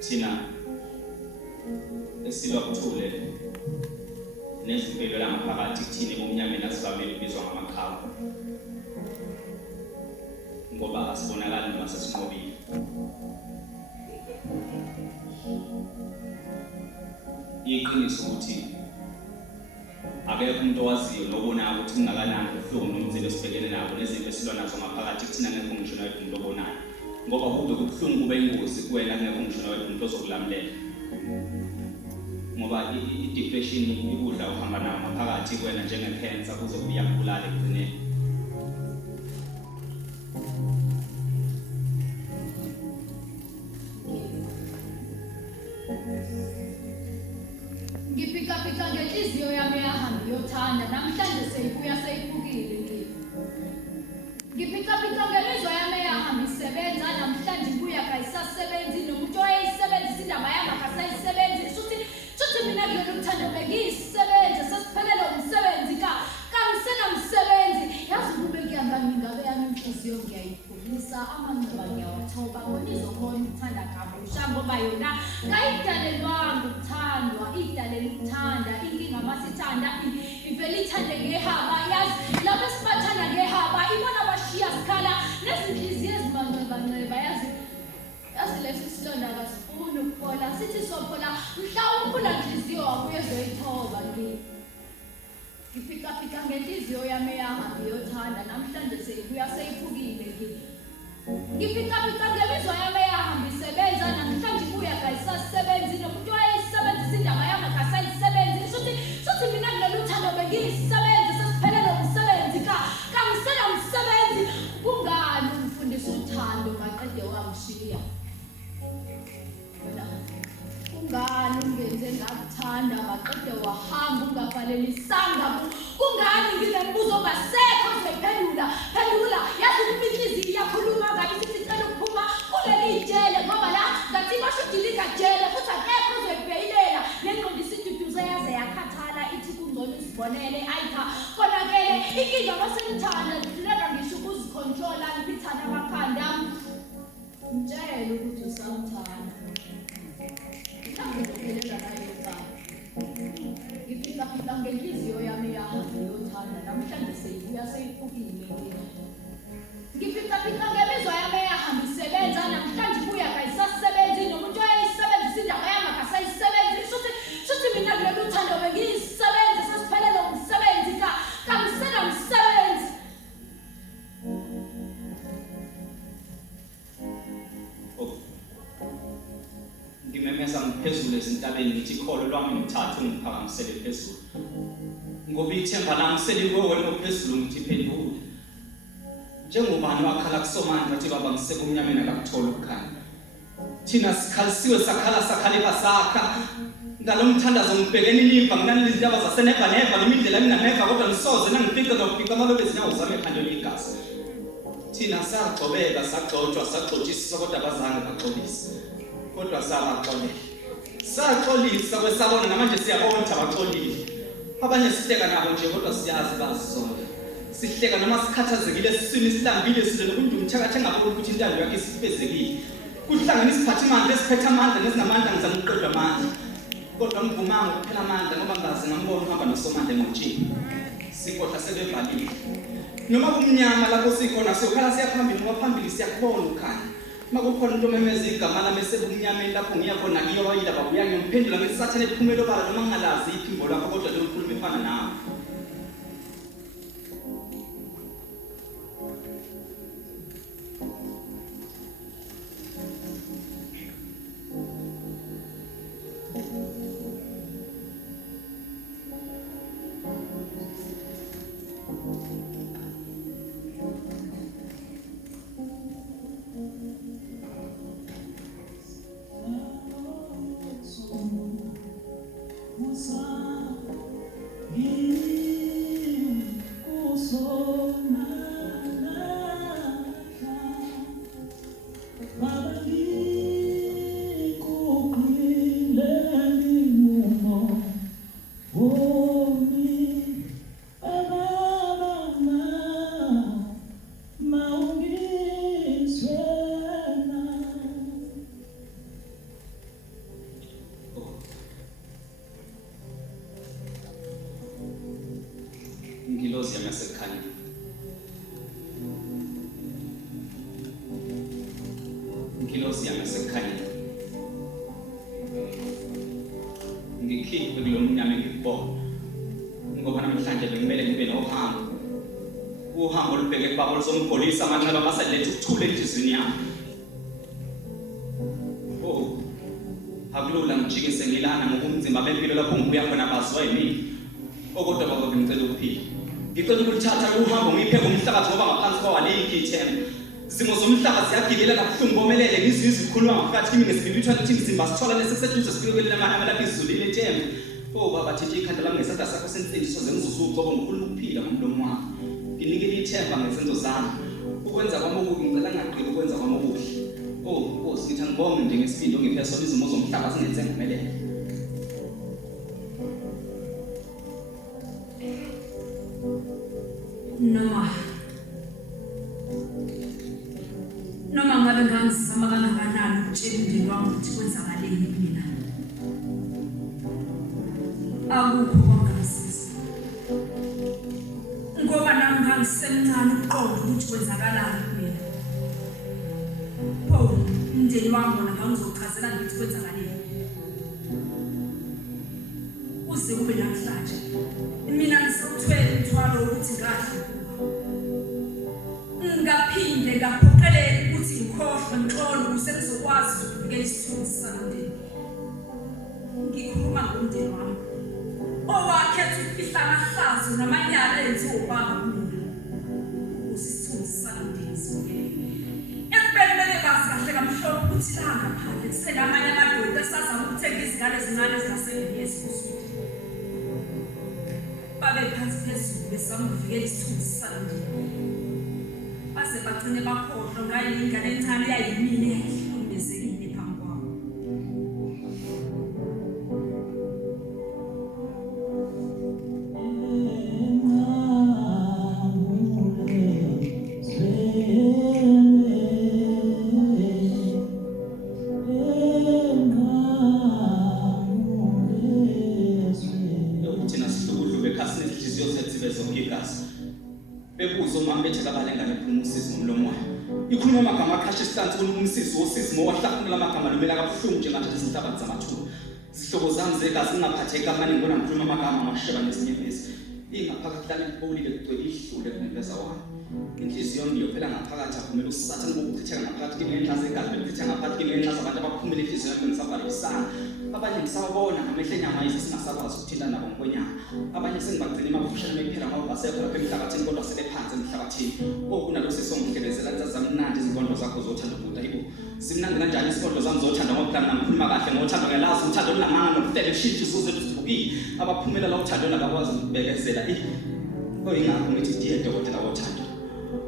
Thina esilwa kuthule nezimpilo langaphakathi kuthini bomnyameni asivamile kubizwa ngamakhawa ngoba asibonakali noma sesinqobile. Iqiniso ukuthi akekho umuntu owaziyo nobonayo ukuthi kungakanani ubuhlungu nomzimba esibhekene nabo nezinto esilwa nazo ngaphakathi kuthina ngekho ngisho nawe umuntu obonayo ngoba kube kubuhlungu kube ingozi kuwena ngekho ngisho nawe umuntu ozokulamulela ngoba i-depression ikudla uhamba nayo ngaphakathi kuwena njenge-cancer kuze kubuya kubulale ekugcineni. Ngipika ngenhliziyo yami yahambe yothanda namhlanje seyibuya seyiphukile ngini. Ngipika ngemizwa yami yahambe isebenza namhlanje ibuya kayisasebenzi nomuntu oyayisebenzisa indaba yami akasayisebenzi suthi mina kulolu uthando bengiyisebenza sesiphelele umsebenzi kangisenamsebenzi yazi kube kuyamba ngingabe yami inhliziyo ngiyayiphulisa amanxeba ngiyawathoba ngoba izokhona ukuthanda kabusha ngoba yona kayidalelwanga ukuthandwa idalela ukuthanda inkinga masithanda ivele ithande ngehaba yazi labo esibathanda ngehaba ibona bashiya sikhala nezinhliziyo ezimanxeba yazi lesi silonda kasifuni ukuphola sithi sophola mhlawumbe unanhliziyo wabuye ezoyithoba ngipika ngenhliziyo yami yahambe yothanda namhlanje seyibuya seyiphukile ngipika ngemizwa yami yahambe isebenza namhlanje ibuya kayisasebenzi nomuntu oyayisebenzisa indaba yami akasayisebenzi suthi mina kulolu uthando bengiyisebenzi sesiphelele umsebenzi kangisenamsebenzi kungani umfundisa uthando maqede wangishiya kungani ungenze ngakuthanda maqede wahamba ungabhalelisanga kungani ngizembuzo ongasekho uzophendula yazi inhliziyo iyakhuluma ngabe sithi cela ukuphuma kuleli ijele ngoba la ngathi basho dilika jele futhi akekho uzoyibheyilela nengqondo isiduduze yaze yakhathala ithi kungcono usibonele ayikha konakele inkinga masenithanda kufuneka ngisho ukuzicontrola ngipithana amakhanda ngitshela ukuthi usamthanda ngipika ngenhliziyo yami yahambe yothanda namhlanje seyibuya seyiphukile ngipika ngemizwa yami yahambe isebenza namhlanje ibuya kayisasebenzi nomuntu oyayisebenzisa indaba yami akasayisebenzi suthi mina kulolu uthando bengiyisebenzi sesiphelele umsebenzi kangisenamsebenzi. Ngimemeza ngiphezulu ezintabeni ngithi ikholo lwami ngithathe ungiphakamisele phezulu ngoba ithemba lami selikuwe wena ophezulu ngithi phendula njengobani wakhala kusomandla athi baba ngisebumnyameni akakuthola ukukhanya thina sikhalisiwe sakhala basakha ngalo mthandazo ngibhekene inimba nginalezi ndaba zaseneva noma indlela mina neva kodwa ngisoze nangifika ngokufika malobe zinyawo zami ekhandweni igazi thina sagcobeka sagxotshwa sagxotshiswa kodwa abazange baxolise kodwa saxolisa kwesabona namanje siyabona ukuthi abaxolile abanye sihleka nabo nje kodwa siyazi bazisonke sihleka noma sikhathazekile sisini silambile size nokuntu umthakathe ngabo ukuthi intando yakhe isifezekile kuhlangana isiphathi manje esiphethe amandla nesinamandla ngizama ukuqedwa amandla kodwa ngivumanga ukuphela amandla ngoba ngazi ngambona uhamba nosomandla engqotsheni sikhohla sebevalile noma kumnyama lapho sikhona siyokhala siyaphambili ngoba phambili siyakubona ukhanya makukhona umuntu omemeza igama lami esebumnyameni lapho ngiyakhona ngiyobayila babuya ngiymphendula ngesisathane ephumelo bala noma ngalazi iphimbo lakho kodwa lo mkhuluma efana nawe Inkilosi yami esekhanya. Ngikhiphe kulo mnyama ngikubona. Ngoba namhlanje bekumele ngibe nohambo. Uhambo olubheke kubaba oluzongipholisa amanxeba amaselethe ukuthula enhliziyweni yami. Oh. Akulula ngijike sengilana ngokumzimba bempilo lapho ngibuya khona bazwa yimi. Okodwa baba ngicela ukuphila. Ngicela ukuthatha uhambo ngiphe ngomhlabathi ngoba ngaphansi kwawalikho ithemba. Izimo zomhlaba ziyagibela kabuhlungu bomelele ngizizwe izikhuluma ngaphakathi kimi ngesibili ukuthi imizimba sithola leseseduze sifikele lamanye amalapha izulile ethemba. Oh baba thithi ikhanda lami ngesandla sakho senhleli soze ngizuzu ucobo ngikhuluma ukuphila ngomlomo wami. Nginikele ithemba ngesenzo zami. Ukwenza kwami okubi ngicela ngaqhubeka ukwenza kwami okuhle. Oh Nkosi ngithi ngibonge nje ngesiphindo ngiphe sona izimo zomhlaba singenze ngomelele. Noma ngabe ngangizama kangakanani ukutshela umndeni wami ukuthi kwenzakaleni kumina. Akukho kwangasiza. Ngoba nami ngangisemncane ukuqonda ukuthi kwenzakalani kumina. Pho umndeni wami wona ngangizochazela ngithi kwenzakaleni. Uze kube namhlanje. Mina ngisawuthwele umthwalo ukuthi ngahle. Ngaphinde ngaphoqeleka ukuthi ngikhohlwe ngixolo ukuze ngizokwazi ukuvikela isithunzi sami. Ngikhuluma ngomndeni wami owakhetha ukufihla amahlazo namanyala enziwe ubaba kumina ukuze isithunzi sami sivikeleke. Ekubeni bazi kahle kamhlophe ukuthi la ngaphandle kusele amanye amadoda asazama ukuthenga izingane ezincane ezingasebeni yesifusu. Babe phansi phezulu bezama ukuvikela isithunzi sami. Base bagcine bakhohlwa ngayo ingane encane yayimini ehlukumezekile phambi kwabo. Thina sihlukudlube ekhasini inhliziyo zethu bezonke igazi. Bebuzo mama bethe kabalengane ekhuluma uSisi ngomlomo wayo. Ikhuluma amagama akhasha isihlantsi kunomsisi woSisi ngowahlakula amagama nomela kabuhlungu njengathi izinhlabathi zamathuba. Izihlobo zami zegazi ngingaphatheka amaningi ngibona ngikhuluma amagama amasheba nezinyembezi. Ingaphakathi lami ibholile kugcwele ihlule kunempeza wami. Inhliziyo yami iyophela ngaphakathi akumele usathane ngokuchitheka ngaphakathi ngenxa zegazi bekuchitha ngaphakathi ngenxa zabantu abaphumile inhliziyo yami ngisabhalisana. Abanye ngisabona ngamehlo enyama yethu singasakwazi ukuthinta nabo ngokwenyama. Abanye sengibagcina emabusheni bephela ngoba basekho lapha emhlabathini kodwa sebephansi emhlabathini. Okunalose songihlebezela zazamnandi izinkondlo zakho zothando buda yibo. Simnandi kanjani izinkondlo zami zothando ngoba plan ngikhuluma kahle ngothando ngelazi uthando lamanga nokuhlele ushintshe izuzo ezibukile. Abaphumela la uthando labakwazi ukubekezela. Oyingakho ngithi ndiye dokotela wothando.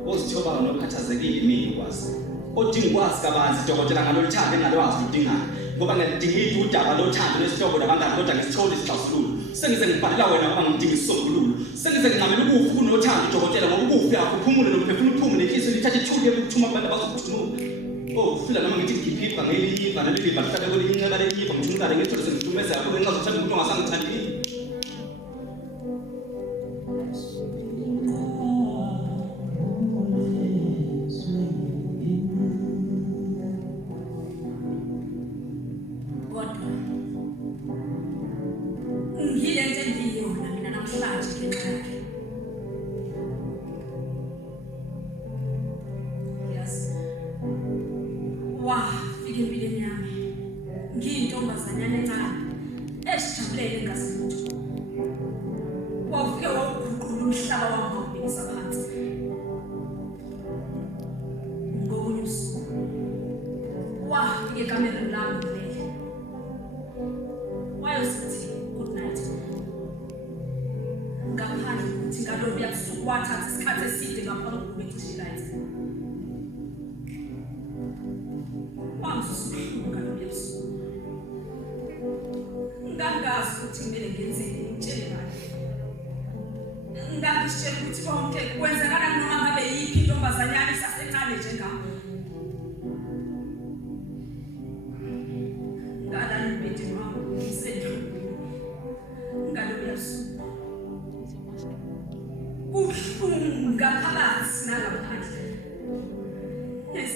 Ozithoba nokukhathazekile mina kwazi. Odinga kwazi kabanzi dokotela ngaloluthando engalwazi udingayo. Ngoba ngidinga udaba lothando nesihlobo nabangani kodwa ngisithole isixazululo. Sengize ngibhalela wena ngoba ngidinga isisombululo. Sengize nginqamela ukufa kunothando dokotela ngoba ukufa yakho uphumule nomphefumulo uphume nenhliziyo lithathe ithuli ukuthuma abantu abazokuthuma. Oh ufila noma ngithi ngiphipha ngelinyiva naleliva lihlale kwelinye inxeba lenyiva ngithunukale ngithole sengihlukumeza yakho ngenxa zokuthanda umuntu ongasangithandi.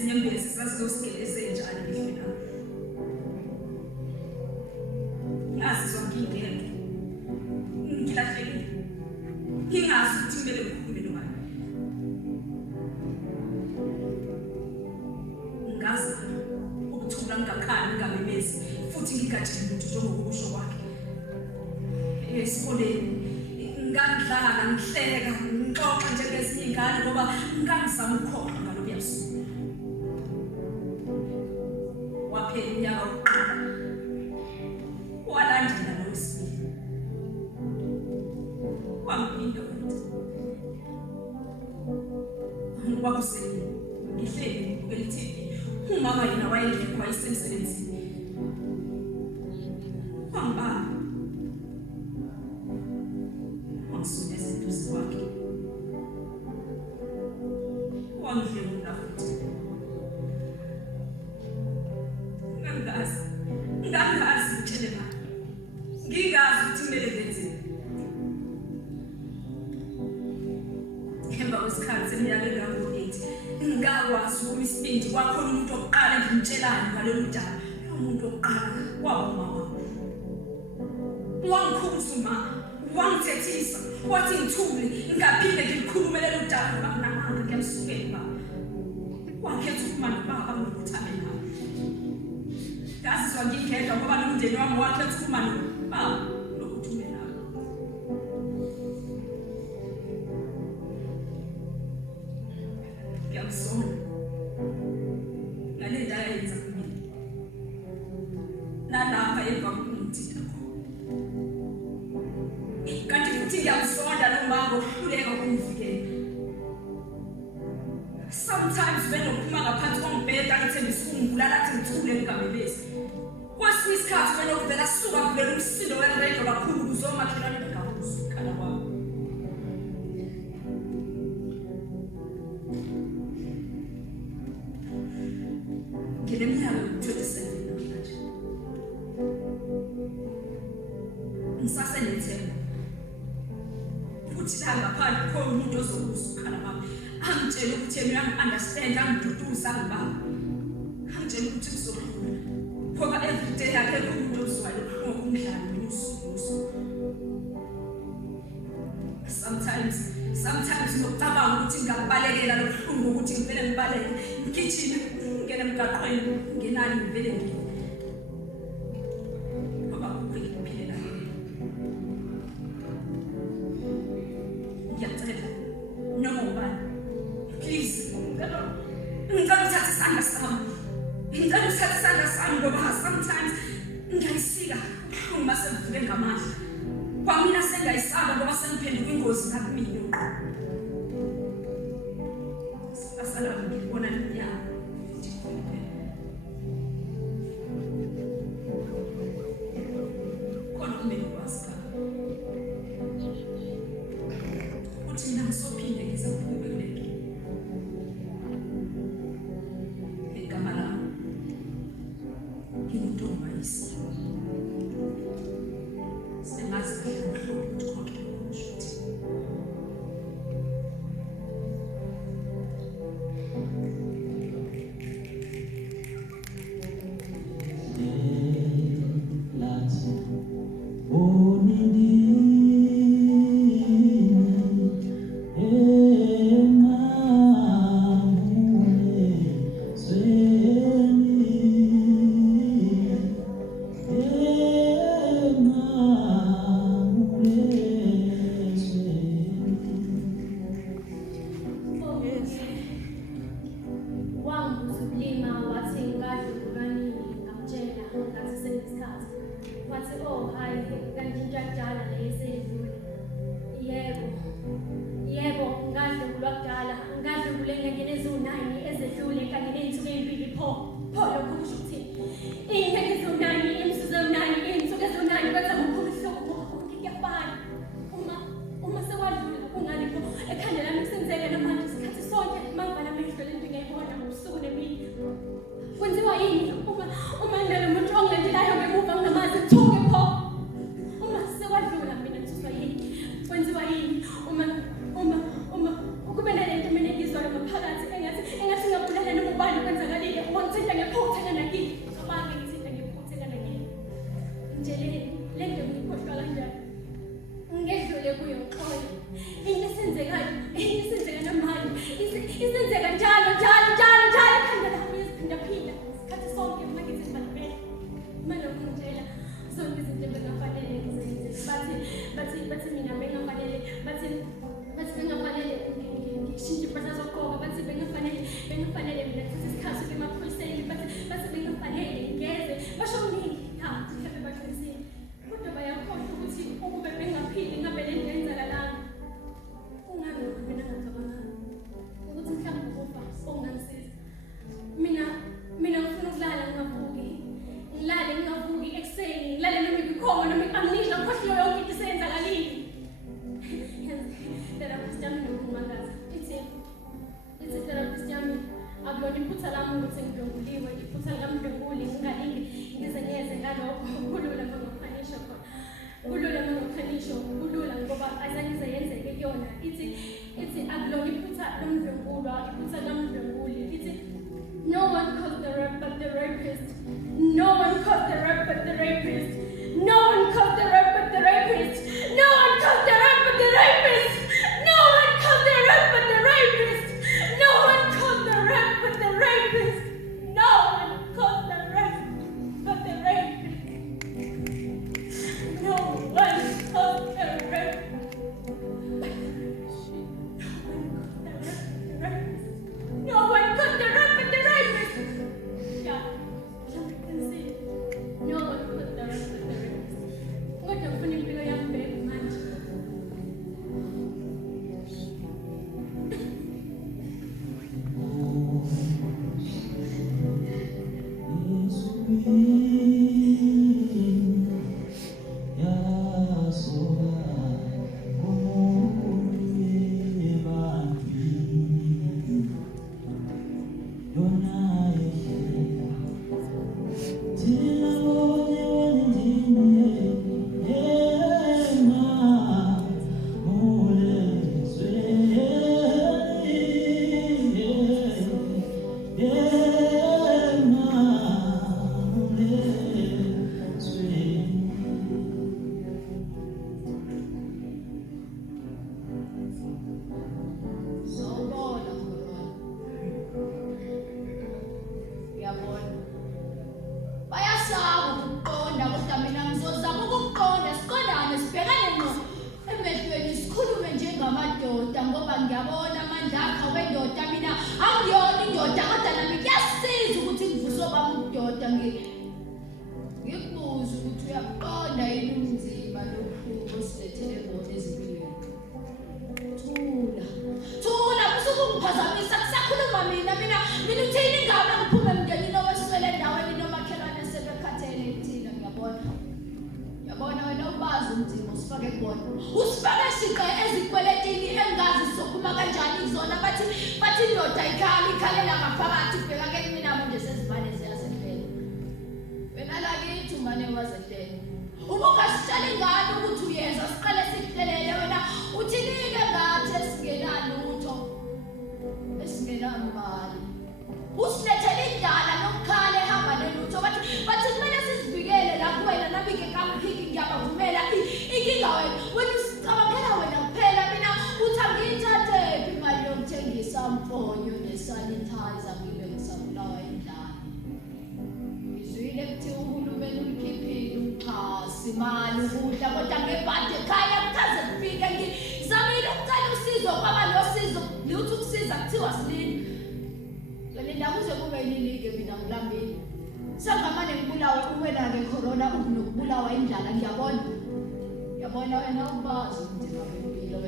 ezinyembezi sazizosigele njani ngihleka. Ngazizwa ngingedwa. Ngilahlekile. Ngingazi ukuthi kumele ngikhulume nobani. Ngazi ukuthula ngikakhali ngamemezi futhi ngigajile umuntu njengokusho kwakhe. Esikoleni ngangidlala ngihleka ngixoxa njengezinye ingane ngoba ngangizama ukukhohlwa ngalobu yabusuku. Waphela unyaka wokuqala walandela lowesibili. Wangiphinda futhi kwakuseni ngihleli ngibukela i-TV. Umama yena wayengekho wayesemsebenzini. Wangibamba wangisuka eduze kwakhe. Wangidlula futhi. Ngangazi ngitshela ngingazi ukuthi kumele ngenzeni. Emva kwesikhathi seminyaka engango-8 ngakwazi ukuma isibindi kwakhona umuntu wokuqala engimtshelayo ngalolu daba. Lo muntu wokuqala kwaba umama. Wangikhuza umama, wangithethisa, wathi ngithule ngaphinde ngilikhulume lelo daba ngoba nginamanga ngiyamsukela baba. Wakhetha ukuma nobaba ngokuthi abe nami. Ngazizwa ngingedwa ngoba nomndeni wami wakhetha ukuma nobaba nokuthi ube nami. Ngiyamsonga ngale nto ayenza kumina. Nalapha emva kokumthitha khona. Kanti futhi ngiyamsonda lo mama ngokuhluleka ukumvikela. Sometimes when uphuma ngaphansi kombheda ngithembisa ukungibulala athi ngithule ngamebezi. Kwesinye isikhathi when ukuvela suka kulela umsindo weredio kakhulu kuzomakhelwane bengakuzwa ukukhala kwami. Ngineminyaka ewu-27 namhlanje. Ngisasenethemba futhi la ngaphandle khona umuntu ozokuzwa ukukhala kwami. Angitshela ukuthi yena uyangi-understand, angiduduza ngibaba. Angitshela ukuthi kuzodlula ngoba every day akekho umuntu ozwayo ubuhlungu kumdlalo mina usuku. Sometimes ngicabanga ukuthi ngingabalekela lo buhlungu ukuthi ngivele ngibaleke ngigijime ngene emgaqweni ngenani ngivele ngiye. Ngoba kukho engiphilela yena. Ngiyacela noma ubani please ngicela uthathe isandla sami. Ngicela uthathe isandla sami ngoba sometimes ngiyayisika ubuhlungu mase ngivuke ngamandla. Kwamina sengayisaba ngoba sengiphenduka ingozi ngakumina uqobo. Asala ngibona leminyaka futhi kuphela. Khona kumele ukwazi ukuthi mina ngizophinde ngize ngikubeleke. Igama lami nginguNtombayisi. Sengazi kahle ngohlobo ukuthi konke kusho ukuthi Ngiyabona iphutha lami ukuthi ngidlunguliwe, iphutha likamdlunguli ngingalingi ngize ngeze ngalokho kulula ngokukhanisha khona. Kulula ngokukhanisha, kulula ngoba azange yenzeke kuyona. Ithi akulona iphutha lomdlungulwa, iphutha lomdlunguli. Ithi no one caused the rape but the rapist. No one caused the rape but the rapist. No one caused the rape but the rapist. No one caused the rape but the rapist. No one caused the rape but the rapist. No one caused the rape but the rapist. No one caused the rape but the rapist. No one caused the rape. No one caused the rape but the rapist. Yeah, you can see. No one caused the rape but the rapist. Ngoja ufuna impilo yami bheki manje. Usifaka siqa ezikweletini engazi sokhuma kanjani izona bathi indoda ikhalela ngaphakathi bheka ke mina manje sezivane ziyazendlela. Wena la kithi umane wazendlela. Ubuka sitshela ingane ukuthi uyenza siqale sihlelele wena uthini-ke ngathi esingenalutho esingenamali. Usilethele indlala nokukhala ehamba nelutho bathi kumele sizivikele lapho wena nabike kamphiki ngiyabavumela inkinga wena usicabangela wena kuphela mina uthi angiyithathephi imali yokuthengisa mfonyo nesanitizer ngibe ngisabulawa indlala. Ngizwile kuthiwa uhulumeni ulikhiphile uxhasi imali ukudla kodwa ngebhadi ekhaya kuchaze kufike ngizamile ukucela usizo kwaba losizo liuthi ukusiza kuthiwa silini. Linda kuze kube yinike mina ngilambile. Sangamane ngibulawe uwena ke corona ukunokubulawa indlala ngiyabona. Yabona wena ubazi umndima wempilo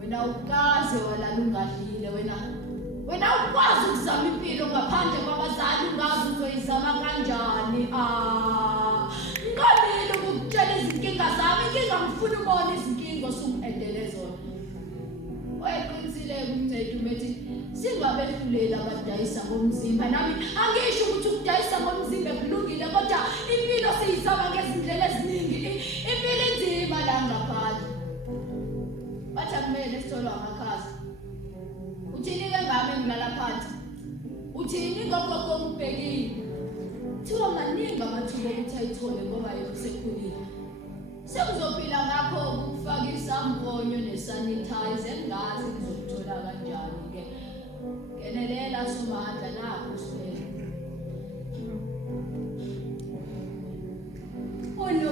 wena ukaze walala ungadlile wena ukwazi ukuzama impilo ngaphandle kwabazali ungazi uzoyizama kanjani. Ngibonile ukutshela izinkinga zami inkinga ngifuna ubona izinkinga osungedele zona. Wayeqinisile kumncedi umethi singabehluleli abadayisa ngomzimba nami angisho ukuthi ukudayisa ngomzimba kulungile kodwa impilo siyizama ngezindlela eziningi impilo inzima la ngaphandle. Bathi akumele sitholwa amakhazi. Uthini ke ngami ngilala phansi? Uthini ngogogo ngibhekile? Thiwa maningi amathuba ukuthi ayithole ngoba yena usekhulile. Sekuzophila ngakho ukufaka isamfonyo nesanitizer engazi ngizokuthola kanjani ke. Ngenelela somandla nakho sibele.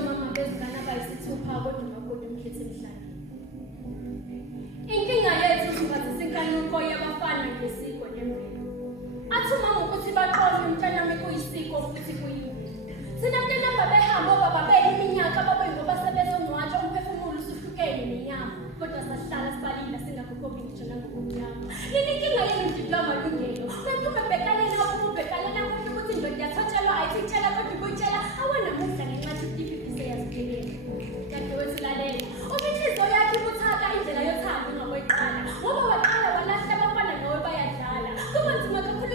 Mama bezingane abayisithupha kodwa umakoti Mkhize emhlanje. Inkinga yethu siphathisa inkanuko yabafana ngesiko nemvelo. Athi mama ukuthi baqonde umntana kuyisiko futhi kuyini. Sina mntana babehamba baba beyiminyaka babe ngoba sebezongcwatsha umphefumulo usuhlukene nenyama kodwa sahlala sibalila singakukhophi ngisho nangokunyama. Yini inkinga yenu mfika amalungelo. Kanti ubebhekane nakho ubhekane nakho ukuthi indoda yathatshelwa ayithithela kodwa ubuyitshela awona muhla ngenxa seyaziphelele. Kanti wesilalela uMkhize yakhe ubuthaka indlela yothando ngaweqala ngoba waqala walahla abafana nawe bayadlala kuba nzima kakhulu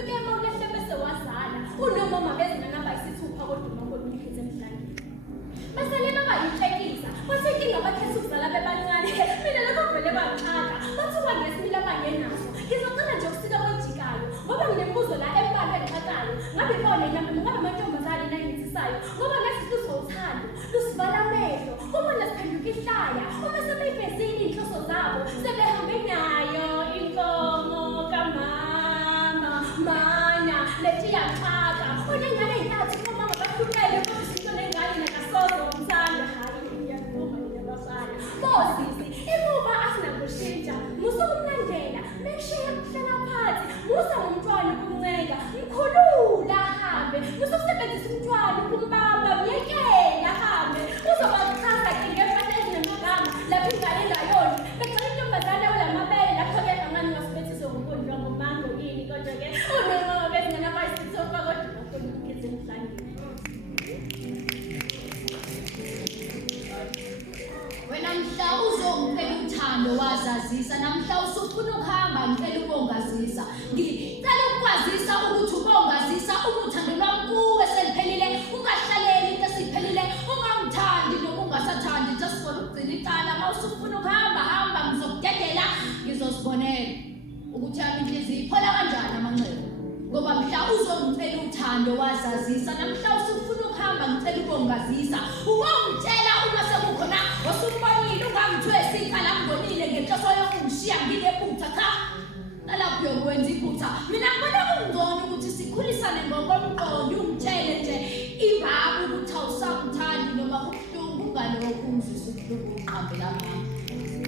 wayenda uzongicela uthando wazazisa namhla usufuna ukuhamba ngicela ukongazisa ubongitshela uma sekukhona wasubonile ungangithwesi ikhala ngonile ngenhloso yokungishiya ngilephutha cha nalapho yokwenza iphutha mina ngibona kungcono ukuthi sikhulisane ngokomqondo ungitshele nje imbabu ukuthi awusamthandi noma kubuhlungu ungalokho ungizwisa ubuhlungu uqhambela mama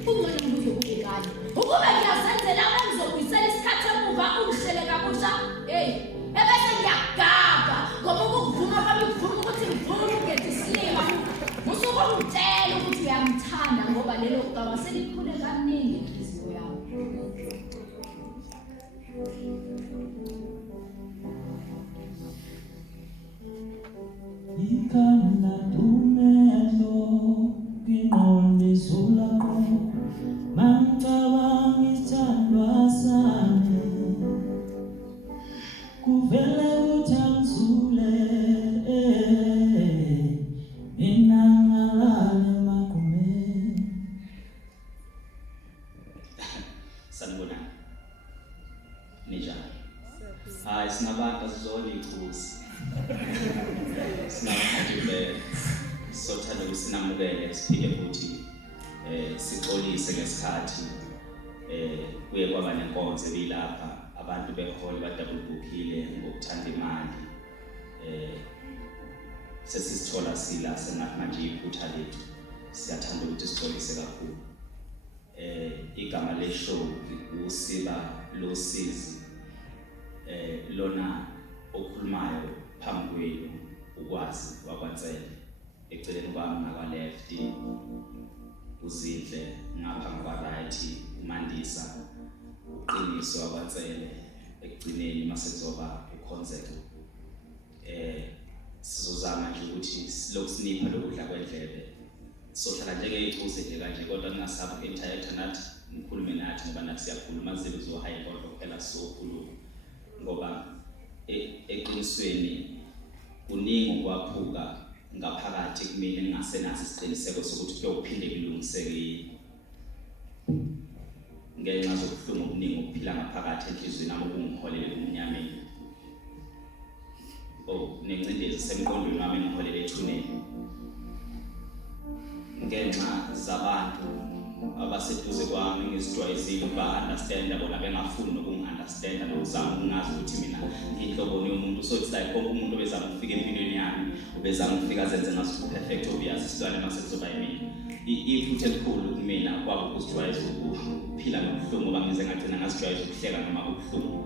kungcono ngibuzo kubekani ukube ngiyazenzela ngizobuyisela isikhathi emuva ungihlele kabusha hey ebese ngiyagaba ngoba ukuvuma kwami kuvuma ukuthi ngivuma ukungethi silima usuke ungitshela ukuthi uyamthanda ngoba lelo gama selikhule kaningi inhliziyo yami Ikana tumelo kinqonde sulako mangcabanga ithandwa sami kuvele uthangizule mina ngalala makume sanibonani ninjani hayi sinabantu asizona ichuzi sinamhadile sothanda ukusinamukele siphinde futhi sixolise ngesikhathi kuye kwaba nenkonzo ebilapha abantu behole badabubukhile ngokuthanda imali sesisithola sila sengathi manje iphutha lethu siyathanda ukuthi sixolise kakhulu igama leshow uSiba LoSisi lona okhulumayo phambi kwenu ukwazi wakwaNsele eceleni kwami ngakwa left uZinhler ngapha ngakwa right uMandisa uQiniso Nsele ekugcineni mase kuzoba uKhonzeka sizozama nje ukuthi silokhu sinipha lokudla kwendlebe sohlala njengeyithuze nje kanje kodwa ningasabi interact nathi nikhulume nathi ngoba nathi siyakhuluma zibe kuzohaya kodwa kuphela sokhuluma ngoba eqinisweni kuningi okwaphuka ngaphakathi kumina engasenazi isiqiniseko sokuthi kuyophinde kulungiseke ngenxa zokuhlunga okuningi okuphila ngaphakathi enhlizweni nami okungiholele kumnyameni nengcindezi semqondweni wami engiholele ethuneni ngenxa zabantu abaseduze kwami ngizijwayezile ba-understanda bona bengafuni nokungi-understanda nokuzama ukungazi ukuthi mina ngiyinhloboni yomuntu so it's like konke umuntu obezama ukufika empilweni yami ubezama ukufika azenze ngasuthi perfect obvious isilwane mase kuzoba yimina iphutha elikhulu kumina kwaba ukuzijwayeza ukuphila nobuhlungu ngoba ngize ngagcina ngazijwayeza ukuhleka noma kubuhlungu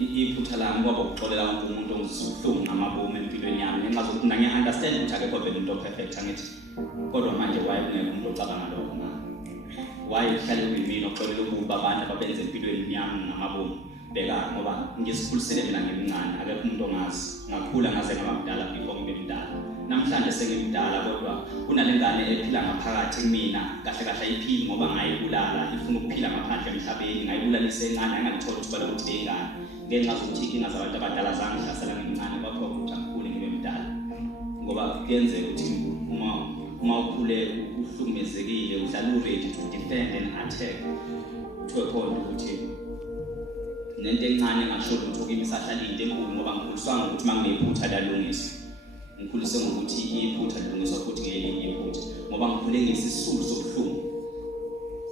iphutha lami kwaba ukuxolela wonke umuntu ongizwisa ubuhlungu ngamabomu empilweni yami ngenxa zokuthi nangiya-understand ukuthi akekho vele into perfect angithi kodwa manje wayekungekho umuntu ocabanga lokho ngami wayehlale kuyimina oxolela ukuba abantu ababenza empilweni yami ngamabomu bheka ngoba ngisikhulisele mina ngimncane akekho umuntu ongazi ngakhula ngaze ngabamdala before ngibe mdala namhlanje sengimdala kodwa kunale ngane ephila ngaphakathi kumina kahle kahle ayiphili ngoba ngayibulala ifuna ukuphila ngaphandle emhlabeni ngayibulalise encane angalithola ukuthi balokuthi ingane ngenxa zokuthi inkinga zabantu abadala zangihlasela ngimncane kwakho ukuthi angikhule ngibe mdala ngoba kuyenzeka ukuthi uma ukhule uhlukumezekile uhlala ready to defend and attack to a point ukuthi nento encane ngasho ukuthi kimi sahlala into enkulu ngoba ngikhuliswanga ukuthi manginephutha lalungiswa ngikhuliswe ngokuthi iphutha lilungiswa futhi ngelinye iphutha ngoba ngikhule ngesisulu sobuhlungu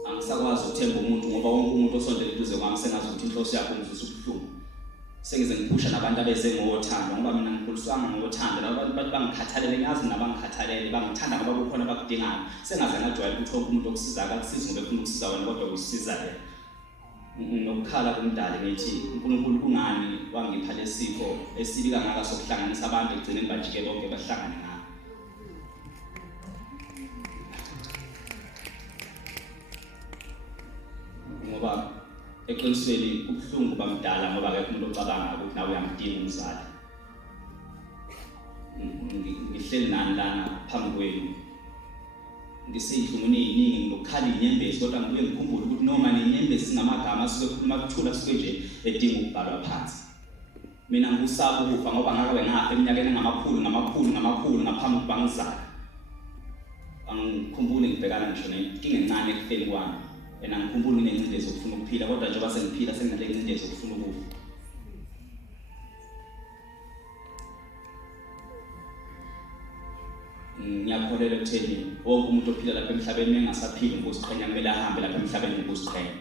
angisakwazi ukuthemba umuntu ngoba wonke umuntu osondele eduze kwami sengazi ukuthi inhloso yakhe ngizwisa ubuhlungu sengize ngiphusha nabantu abeze ngothando ngoba mina ngikhuliswanga ngothando nabantu bangikhathalele ngiyazi nabangikhathalele bangithanda ngoba kukhona abakudingayo sengaze ngajwayela ukuthi wonke umuntu okusiza akakusizi ngoba efuna ukusiza wena kodwa usisiza yena nokukhala kumdali ngithi uNkulunkulu kungani wangipha lesifo esibi kangaka sokuhlanganisa abantu egcineni bajike bonke bahlangane ngami ngoba eqinisweni ubuhlungu bamdala ngoba akekho umuntu ocabanga ukuthi nawe uyamdinga umzali ngihleli nani lana phambi kwenu ngiseyinhlungweni eziningi ngokukhala inyembezi kodwa ngibuye ngikhumbule ukuthi noma nenyembezi singamagama asuke ekhuluma kuthula asuke nje edinga ukubhalwa phansi mina ngusaba ukufa ngoba ngakabe ngapha eminyakeni ngamakhulu ngaphambi bangizala angikhumbule ngibhekana ngisho nenkinga encane ekufeni kwami ngikhumbula nginencindezi zokufuna ukuphila kodwa njengoba sengiphila senginale incindezi zokufuna ukufa. Ngiyakholelwa ekutheni wonke umuntu ophila lapha emhlabeni engasaphili ngokuziqhenya kumele ahambe lapha emhlabeni ngokuziqhenya.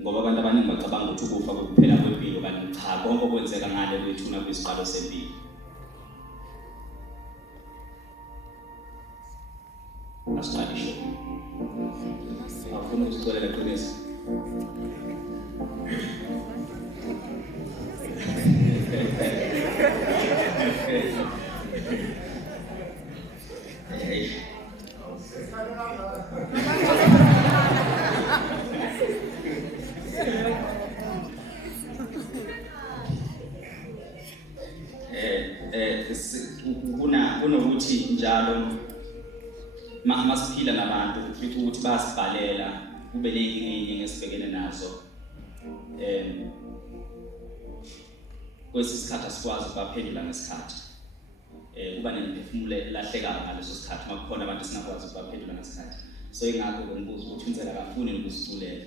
Ngoba abantu abaningi bacabanga ukuthi ukufa kuphela kwempilo kanti cha konke okwenzeka ngale kwethuna kwisiqalo sempilo. Asiqale show. Afuna ukuxolela Qiniso. Kunokuthi njalo masiphila nabantu futhi ukuthi basibhalela kube nezinkinga ngesibhekene nazo kwesisikhathi asikwazi ukuphendula ngesikhathi kuba nemiphefumulo elahlekayo ngaleso sikhathi makukhona abantu singakwazi ukuphendula ngesikhathi so ingakho ngibuza ukuthi uNsele akafuni ukusiculela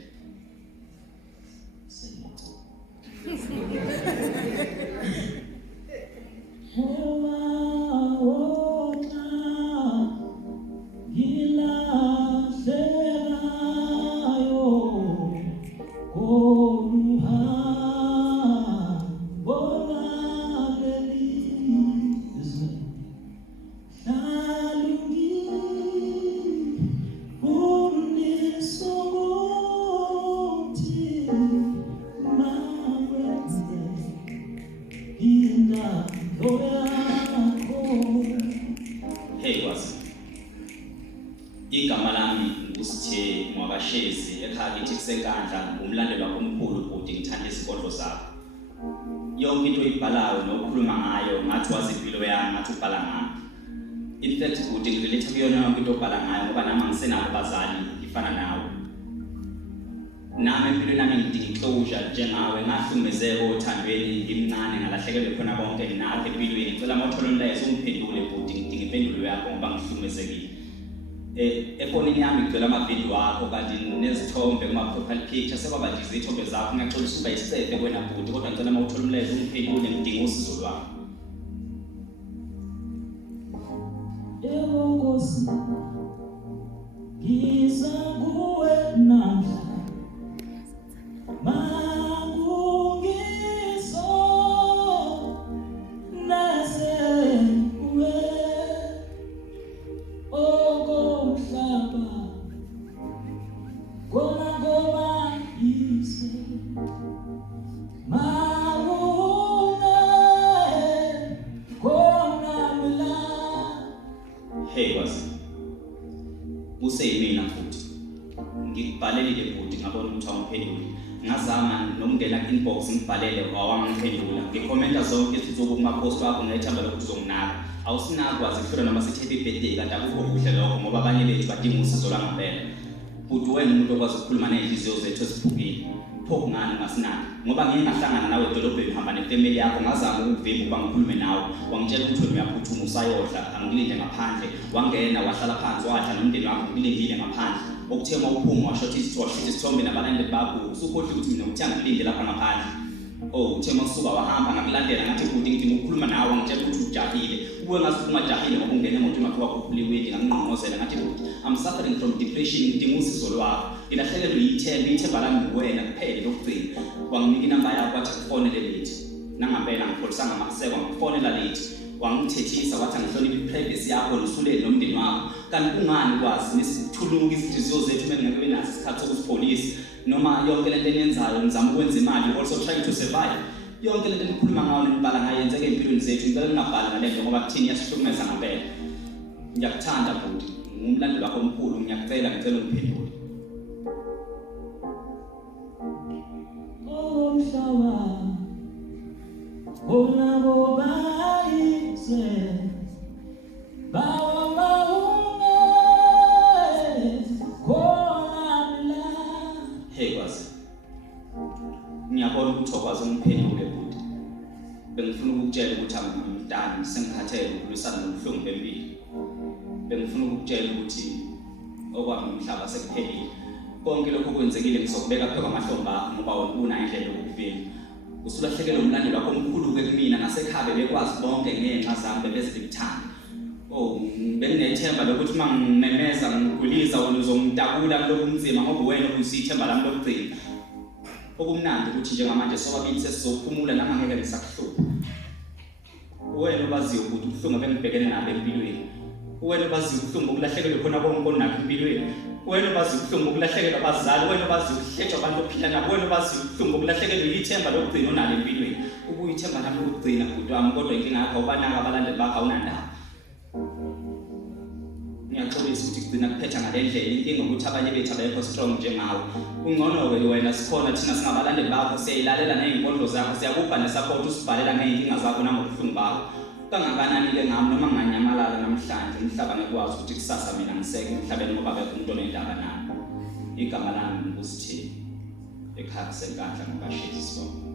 Igama lami ngusithe Mwakashezi ekhaya kithi kusenkandla umlandeli wakho omkhulu bhuti ngithanda izinkondlo zakho. Yonke into oyibhalayo nokukhuluma ngayo ngathi wazi impilo yami ngathi ubhala ngayo. In fact bhuti ngilithe kuyona yonke into obhala ngayo ngoba nami ngisenabo abazali ngifana nawe. Nami impilo nami ngidinga closure njengawe ngahlukumezeka othandweni ngimncane ngalahlekelwe khona konke nginakho empilweni. Ngicela mawuthola umlayezo ungiphendule bhuti ngidinga impendulo yakho ngoba ngihlukumezekile. Efonini yami ngicela amavidiyo akho kanti nezithombe kuma-profile picture sekwaba nje izithombe zakho ngiyaxolisa ukuba isicefe kwena bhuti kodwa ngicela mawuthola umlayezo ungiphendule ngidinga usizo lwakho. Nkosi ngiza kuwe namhla makungiso nasewe okomhlaba ngoba ise Hey Kwazi, useyimina futhi ngikubhalelile bhuti ngabona ukuthi awungiphenduli ngazama nomngena inbox ngibhalele awangiphendula ngikhomenta zonke izinsuku kuma-post wakho ngethemba lokuthi uzonginaka awusinakwazi kuhlala noma sithi happy birthday kanti akukho kuhle lokho ngoba abanye bethu badinga usizo lwangempela bhuti wena umuntu okwazi ukukhuluma ney'nhliziyo zethu eziphukile pho kungani ungasinaki ngoba ngingahlangana nawe edolobheni uhamba nefamily yakho ngazama ukuvimba ukuba ngikhulume nawe wangitshela ukuthi wena uyaphuthuma usayodla angilinde ngaphandle wangena wahlala phansi wadla nomndeni wakho ngilindile ngaphandle okuthe uma uphuma washo isithombe nabalandeli bakho usukhohlwe ukuthi mina ngithe angilinde lapha ngaphandle uthe uma usuka wahamba ngakulandela ngathi bhuti ngidinga ukukhuluma nawe ngitshela ukuthi ujahile uwe ngathi ungajahile ngoba ungene emontweni wakho wakhuphulewedi ngangqongqozela ngathi bhuti I'm suffering from depression ngidinga usizo lwakho ngilahlekelwe ithemba lami kuwena kuphele lokugcina wanginika inamba yakho wathi kufonele lethi nangempela ngipholisanga amakuseko ngikufonela lethi wangithethisa wathi angihloniphe iprivacy yakho nosulele nomndeni wakho kanti kungani kwazi nesithuluka izinhliziyo zethu mengeke benaso isikhathi sokusipholisa noma yonke lento enenzayo ngizama ukwenza imali also trying to survive yonke lento enikhuluma ngayo nibhala ngayo yenzeke empilweni zethu ngicela ningabhali ngalento ngoba kuthini yasihlukumeza ngempela ngiyakuthanda bhuti ngumlandeli wakho omkhulu ngicela ungiphendule omhlaba bona bobayise bawa maunge khona la. Hey Kwazi, ngiyabona ukuthi okwazi ungiphendule bhuti bengifuna ukukutshela ukuthi angimdani sengikhathele ukulwisana nobuhlungu bempilo bengifuna ukukutshela ukuthi okwami umhlaba sekuphelile konke lokho kwenzekile ngizokubeka phela amahlomba akho ngoba una indlela yokuvila usulahlekelwe umlandeli wakho omkhulu ke kumina nasekhabe bekwazi bonke ngenxa zami bezikuthanda benginethemba lokuthi mangimemeza ngiguliza wena uzongidabula kulo kunzima ngoba wena ubusithemba lami lokugcina okumnandi ukuthi njengamanje sobabili sesizophumula nangangeke ngisakuhlupha wena obaziyo ukuthi ubuhlungu bengibhekene nabo empilweni wena obaziyo ubuhlungu okulahlekelwe khona konke nakho empilweni wena obaziyo ubuhlungu okulahlekelwe abazali wena obaziyo ukuhlejwa abantu ophila nabo wena obaziyo ubuhlungu okulahlekelwe yithemba lokugcina onalo empilweni ukuyithemba nami lokugcina kodwa wami kodwa inkinga yakho ubanaka abalandeli bakho awunandaba ngiyaxolisa ukuthi kugcina kuphetha ngale ndlela inkinga ukuthi abanye bethu abekho strong njengawe ungcono ke wena sikhona thina singabalandeli bakho siyayilalela nezinkondlo zakho siyakupha nesupport usibhalela ngeenkinga zakho nangobuhlungu bakho kangakanani ke ngami noma nganyamalala namhlanje umhlaba ngekwazi ukuthi kusasa mina ngiseke emhlabeni ngoba bekho umuntu onendaba nami igama lami ngusithini ekhaya senkandla ngabashezi sibonke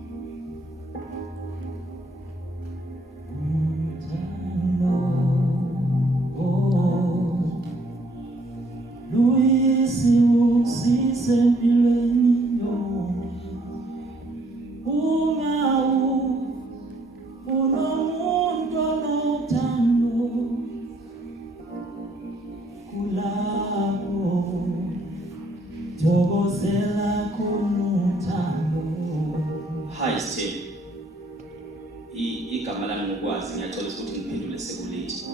Sempilweni uma unomuntu onothando kulapho thokozela kunothando. Hi Steve, igama lami ngokwazi ngiyaxolisa ukuthi ngiphendule sekulethi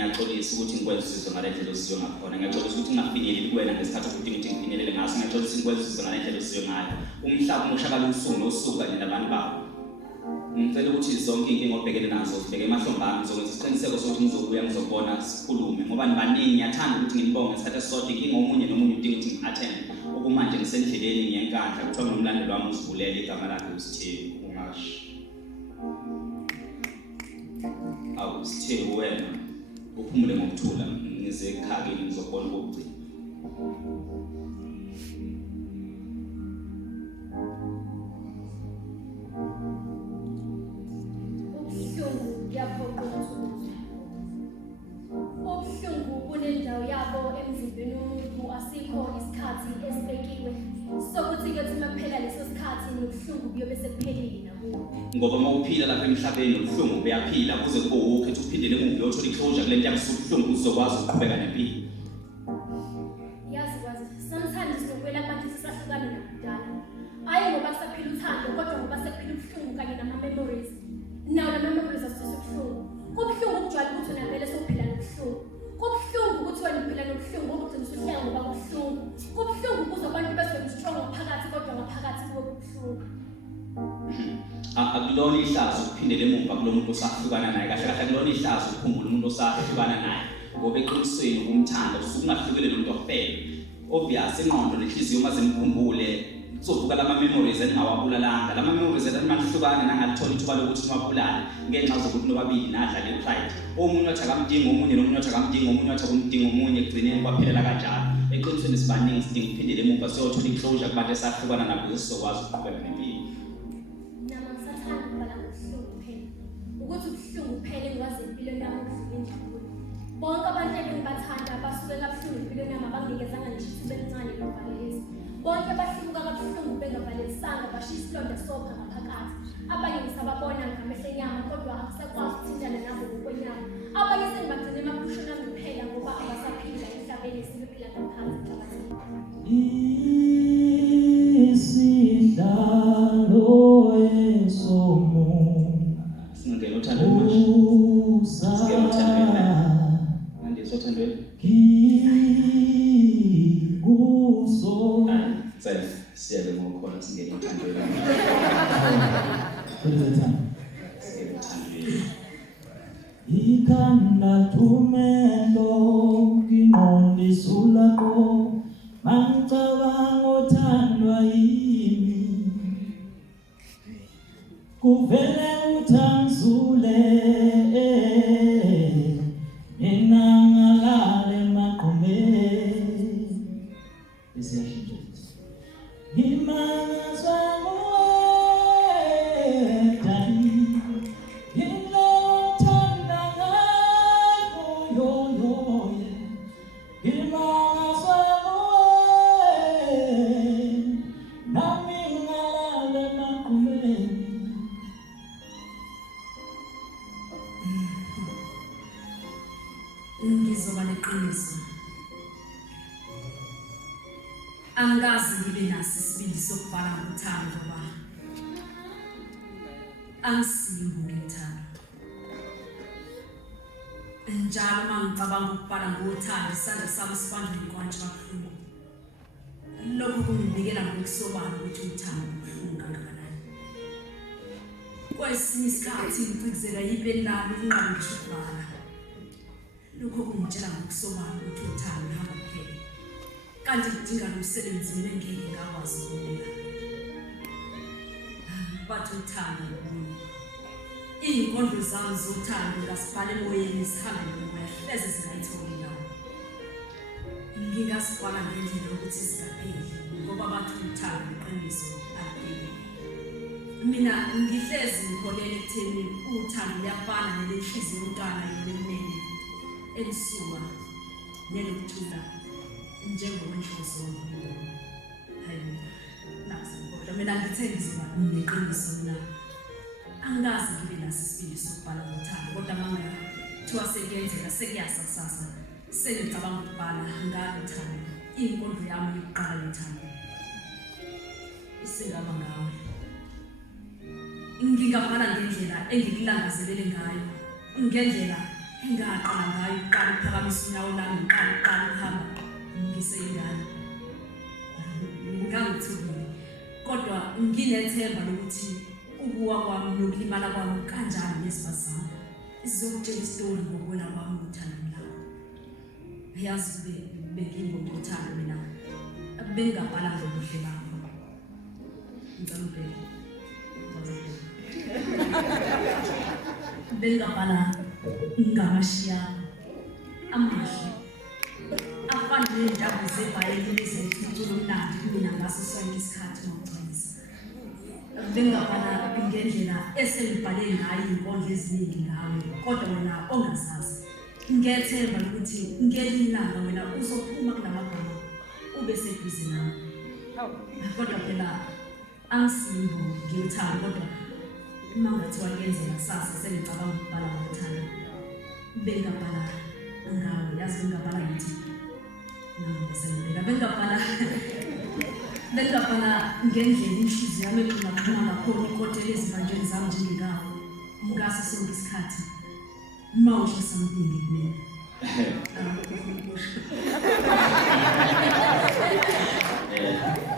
ngiyaxolisa ukuthi ngikwenze ngale ndlela osizwe ngakhona ngiyaxolisa ukuthi ngingafinyeleli kuwena ngesikhathi ukuthi ngithi ngifinyelele ngaso ngiyaxolisa ngikwenze ngale ndlela osizwe ngayo umhlaba umoshakala usuku nosuku kanye nabantu bakho ngicela ukuthi zonke inkinga obhekene nazo zibeke emahlombe ami ngizokwenza isiqiniseko sokuthi ngizobuya ngizobona sikhulume ngoba nibaningi ngiyathanda ukuthi ngibonge ngesikhathi esisodwa inkinga omunye nomunye udinga ukuthi ngi-attend okumanje ngisendleleni ngiyenkandla kuthiwa nomlandeli wami uzivulele igama lakhe uSitheni ungasho awu Sitheni wena uphumule ngokuthula ngize ekhaya ngizobona ukugcina ubuhlungu yaphoqa ukuthi ubuhlungu kunendawo yabo emzimbeni womuntu asikho isikhathi esibekiwe sokuthi ke uma kuphela leso sikhathi nobuhlungu kuyobe sekuphelile nakubo ngoba mawuphila lapha emhlabeni ubuhlungu buyaphila kuze kube ukhetha uphindele emuva uyothola iclosure kule nto yakusubuhlungu uzokwazi ukuqhubeka nempilo yazi kwazi sometimes sokwela abantu sisahlukana nakudala ayi ngoba saphila uthando kodwa ngoba sekuphila ubuhlungu kanye nama-memories nawo nama-memories asisubuhlungu kubuhlungu ukujwayela ukuthi wena vele sokuphila nobuhlungu kubuhlungu ukuthi wena uphila nobuhlungu okugcina usuhleka ngoba kubuhlungu kubuhlungu ukuze abantu bezwe strong ngaphakathi kodwa ngaphakathi kube kubuhlungu akulona ihlazo ukuphindela emuva kulo muntu osahlukana naye kahle kahle akulona ihlazo ukukhumbula umuntu osahlukana naye ngoba eqinisweni ukumthanda usungahlukile nomuntu ofele obvious ingqondo nenhliziyo mazimkhumbule kuzovuka lama-memories engingawabulalanga lama-memories enanihlukane nangalithola ithuba lokuthi niwabulale ngenxa zokuthi nobabili nadlala i-pride omunye wathi akamdingi omunye nomunye wathi akamdingi omunye wathi akumdingi omunye ekugcineni kwaphelela kanjalo eqinisweni sibaningi sidinga ukuphindela emuva siyothola i-closure kubantu esahlukana nabo sizokwazi ukuqhubeka nempilo ukuthi ubuhlungu kuphela engikwazi empilweni yami ukudlula injabulo bonke abantu engibathanda basuke kabuhlungu empilweni yami abangikezanga ngisho ithuba elincane lokuvalelisa bonke bahluka kabuhlungu bengavalelisanga bashiya isilonda sopha ngaphakathi abanye ngisababona ngamehlo enyama kodwa akusakwazi ukuthintana nabo ngokwenyama abanye sengibagcine emaphusheni ami kuphela ngoba abasaphila emhlabeni sibephila ngaphansi Isihlalo esomo singena uthandweni manje singena uthandweni Mandisa uthandweni kuso siyale ngokhona singena uthandweni singena uthandweni ikhanda thumelo kinqondisula ko mangicabanga othandwa yimi kuvele uthangizule enangalale maqhumeni esiyashintsha imangazwa dali inlothanda ngakho yo imangazwa Angazi ngibe naso isibindi sokubhala ngothando ngoba angisiyo ngithando. Njalo mangicabanga ukubhala ngothando isandla sami sibanjwe inkonxa kakhulu. Lokho kungibikela ngokusobala ukuthi uthando buhlungu kangakanani. Kwesinye isikhathi ngicikizela ipeni lami linqabe ngisho ukubhala. Lokho kungitshela ngokusobala ukuthi uthando luhamba kuphela. Kanti kudinga nomsebenzi mina engeke ngakwazi ukuwulela. Bathi uthando lobunye. Iy'nkondlo zami zothando ngasibhala emoyeni sihambe nomoya hleze zingayitholi ndawo. Ngingasibhala ngendlela yokuthi singapheli ngoba bathi uthando iqiniso alipheli. Mina ngihlezi ngikholele ekutheni uthando luyafana nelenhliziyo yomntwana yonenene elisuka nelokuthula njengokwenhloso yonkulunkulu. Hayi nasi kodwa mina ngithe ngizima neqiniso mina angazi ngibe naso isibindi sokubhala ngothando kodwa manga kuthiwa sekuyenzeka sekuyasa kusasa sengicabanga ukubhala ngalothando inkondlo yami yokuqala yothando isingaba ngawe. Ngingabhala ngendlela engikulangazelele ngayo, ngendlela engaqala ngayo uqala uphakamisa unyawo lami ngiqala ukuhamba ngiseyingane. Ngangithukile kodwa nginethemba lokuthi ukuwa kwami nokulimala kwami kanjani nesibazana sizokutshela isitori ngokwena kwami uthando lawo. Yazi bengingomthando mina bengabhala ngobuhle bami. Ngicela ubheke bengabhala ngamashiya amahle afana ney'ndawo zebhayibheli ezithula umnandi kumina ngaso sonke isikhathi ngokuxolisa. Bengabhala ngendlela esengibhale ngayo iy'nkondlo eziningi ngawe kodwa wena ongazazi. Ngiyethemba ukuthi ngelinye ilanga wena uzophuma kulamagama ube seduze nami. Kodwa phela angisimbo ngiyuthanda kodwa uma ngathiwa kuyenzeka kusasa sengicabanga ukubhala ngothando bengabhala ngawe. Yazi bengabhala ngithi nangibesengibeka bengabhala ngendlela inhliziyo yami eqinaphuma ngakhona ikotela ezibanjeni zami njengengawo ngaso sonke isikhathi uma usho something kumina.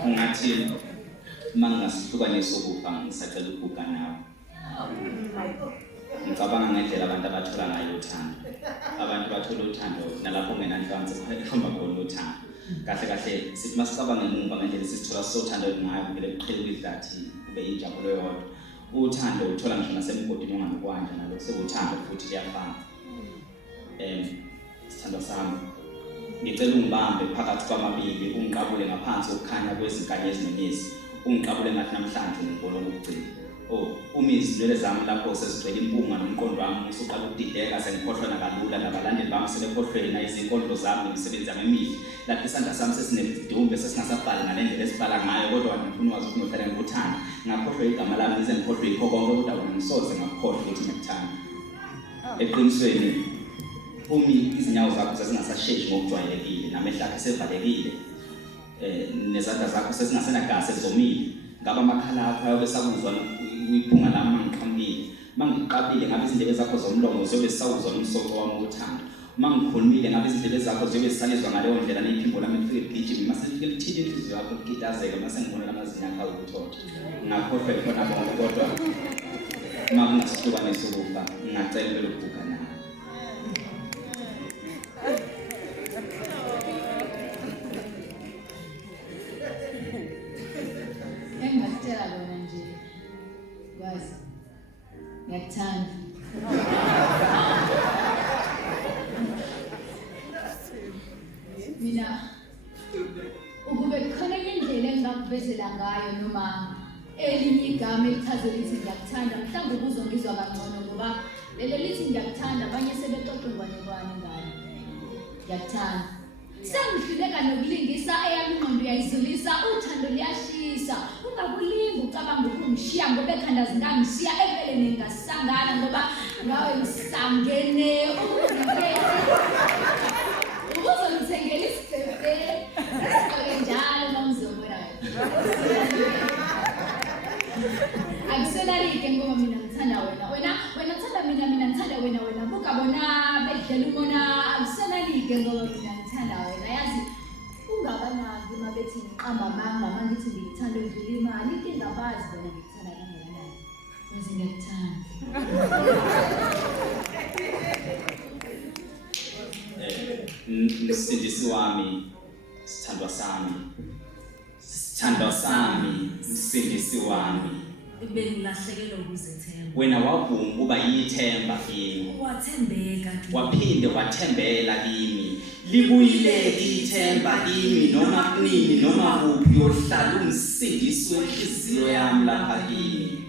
Ngathi mangasihlukanisa ukufa ngisacela ukubuka nawe. Ngicabanga ngendlela abantu abathola ngayo uthando. Abantu bathola uthando nalapho ngenanhlanzi kuhamba khona uthando. Kahle kahle sithi masicabanga ngemumva ngendlela sisithola sothando ngayo vele kuqhele ukudlathi kube injabulo yodwa. Uthando uthola ngisho nasemgodini ongakwanje nalo sekuthando futhi liyafana. Sithando sami ngicela ungibambe phakathi kwamabili ungiqabule ngaphansi ukukhanya kwezinkanye ezinenyezi ungiqabule ngathi namhlanje ngibona ukugcina. Umizi lele zami lapho sesigcwele impunga nomqondo wami usuqala ukudideka sengikhohlwa nakalula nabalandeli bami sebekhohlwena izinkondlo zami nemisebenzi ngemihla lapho isandla sami sesinedumbe sesingasabhali ngalendlela esibhala ngayo kodwa ngifuna wazi ukuthi ngohlala ngikuthanda ngakhohlwa igama lami ngize ngikhohlwe yikho konke kodwa wena ngisoze ngakukhohlwa ukuthi ngikuthanda. Eqinisweni izinyawo zakho sezingasasheshi ngokujwayelekile namehla akhe sevalekile nezandla zakho sezingasenagazi ezomile ngaba amakhala akho ayobe sakuzwa uyiphunga lami mangiqhamukile mangiqabile ngabe izindebe zakho zomlomo ziyobe sisawuzwa umsoco wami wothando mangikhulumile ngabe izindebe zakho ziyobe zisalizwa ngaleyo ndlela neyiphimbo lami lifike ligijime mase lifike lithile inhliziyo yakho likitazeka mase ngibonela amazinyo akho awukuthotha ngakhohlwa khona bonke kodwa uma kungasihlukanisa ukufa ngingacela ube lokubhuka nawe. Engingakutshela lona nje Kwazi ngiyakuthanda. Mina ukube khona indlela engingakuvezela ngayo noma elinye igama elichazela ukuthi ngiyakuthanda mhlawumbe uzongizwa kangcono ngoba lelo lithi ngiyakuthanda abanye sebexoxa ngwane ngalo. Ngiyakuthanda sengihluleka nokulingisa eyami ingqondo uyayizulisa uthando liyashisa ungakulingi ucabanga ukungishiya ngoba ekhanda zingangishiya empeleni ngasangana ngoba ngawe ngisangene uzongithengela isifebe njalo nomzobo Akusenalike ngoba mina ngithanda wena thanda mina ngithanda wena buka bona bedlela umona akusenalike ngoba mina ngithanda wena yazi ungabanaki mabethi ngiqamba mama ngithi ngithanda udlula imali inkinga bazi bona ngithanda kangakanani ngoba ngiyakthanda Msindisi wami sithandwa sami msindisi wami Bengilahlekelwe ukuzethemba. wena wavuma kuba yithemba kimi Wathembeka kimi. waphinde wathembela kimi libuyile ithemba kimi noma kunini noma kuphi yohlala umsindisi wenhliziyo yami lapha kimi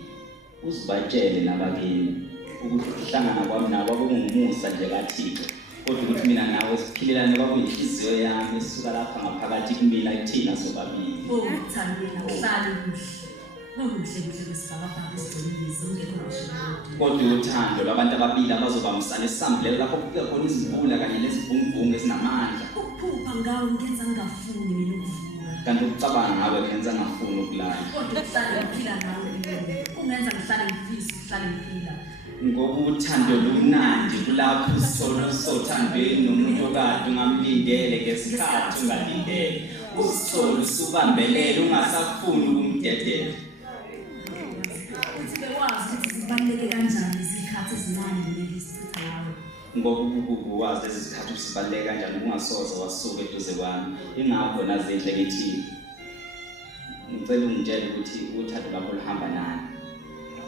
uzibatshele nabakini ukuthi ukuhlangana kwami nabo kungumusa nje kaThixo kodwa ukuthi mina nawe siphilelane kwakuyinhliziyo yami esuka lapha ngaphakathi kumina kuthina sobabili Uthandwe nahlali kuhle. Nokuhle kwesibhakabhaka esigcinile ungekho ngisho. kodwa uthando lwabantu ababili abazobambisana esambulelo lapho kufika khona izimvula kanye nezivunguvungu ezinamandla Ukuphupha ngawe ngenza ngingafuni mina ukuvuka. kanti ukucabanga ngawe kwenza ngafuni ukulala Kodwa ukuhlala ngiphila nawe kungenza ngihlale ngifisa ukuhlala ngiphila. ngoba uthando lumnandi kulapho usithola usothandweni nomuntu okade ungamlindele ngesikhathi ungalindele usithola usubambelele ungasafuni ukumdedela Bewazi ukuthi zibaluleke kanjani izikhathi ezincane ngelisichitha nawe. ngoba ukuwazi lezi zikhathi usibaluleke kanjani ungasoze wasuka eduze kwami ingakho nazinhle kithi ngicela ungitshele ukuthi uthando lwakho luhamba nani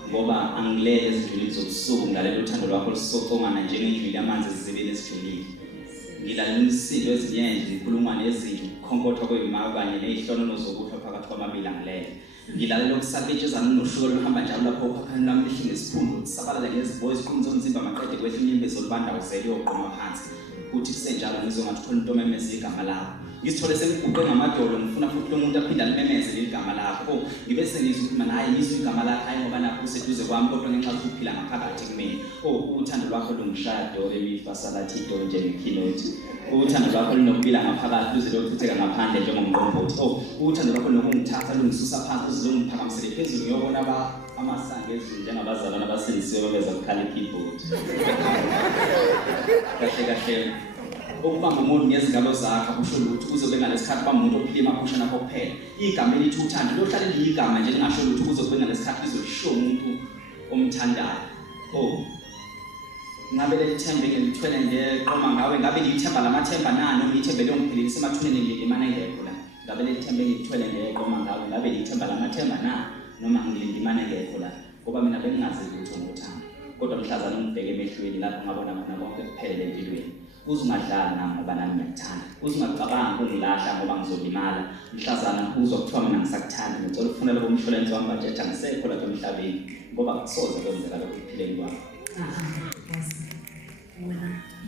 ngoba angilele ezijulile zobusuku ngalelo uthando lwakho lusocongana njengendlwili amanzi ezizibeni ezijulile ngilalela umsindo wezinyenje inkulungwane ezikhonkotha kweyimaka kanye nezihlonono zokuhlwa phakathi kwamabili angilele ngilalela ukusabetshezana nohluko luhamba njalo lapho ukhakhani lami lihle ngesiphundu sabalala ngeziboya eziqinisa umzimba maqede kwehla inyembezi olubanda uzele yoqoma phansi kuthi kusenjalo ngizongathi khona into memeze igama lakho ngizithole sengiguqe ngamadolo ngifuna futhi lo muntu aphinda limemeze leli gama lakho ngibe sengizwa ukuthi mana hayi ngizwe igama lakho hayi ngoba nakho useduze kwami kodwa ngenxa yokuthi uphila ngaphakathi kumina uthando lwakho lungishado emifa salathi into njengekeynote uthando lwakho linokubila ngaphakathi luze lokuthutheka ngaphandle njengomqombothi uthando lwakho lokungithatha lungisusa phansi uze longiphakamisele phezulu ngiyobona amasange ezulu njengabazalwana abasindisiwe babeza kukhala ikeyboard kahle ukubamba umuntu ngezingalo zakhe kusho ukuthi kuzobe ngalesikhathi bamba umuntu ophila emaphusha nakho kuphela igama elithi uthando lohlale liyigama nje lingasho ukuthi kuzobe ngalesikhathi lizolisho umuntu omthandayo ngabe lelithembe ngilithwele ngeqoma ngawe ngabe ngiyithemba lamathemba nani noma ngiyithembe longiphelelisa emathuneni ngilimana ngekho la ngabe lelithembe ngilithwele ngeqoma ngawe ngabe ngiyithemba lamathemba nani noma ngilindimana ngekho la ngoba mina bengingazi ukuthi ngothando kodwa mhlazana ngibheke emehlweni lapho ngabona bona konke kuphelele empilweni uzingadlali nami ngoba nami ngiyakuthanda uzingacabangi ukungilahla ngoba ngizolimala mhlazana uzwa kuthiwa mina ngisakuthanda ngicela ukufunela bomshwalense wami budget angisekho lapha emhlabeni ngoba kusoze kwenzeka lokho kuphileni kwami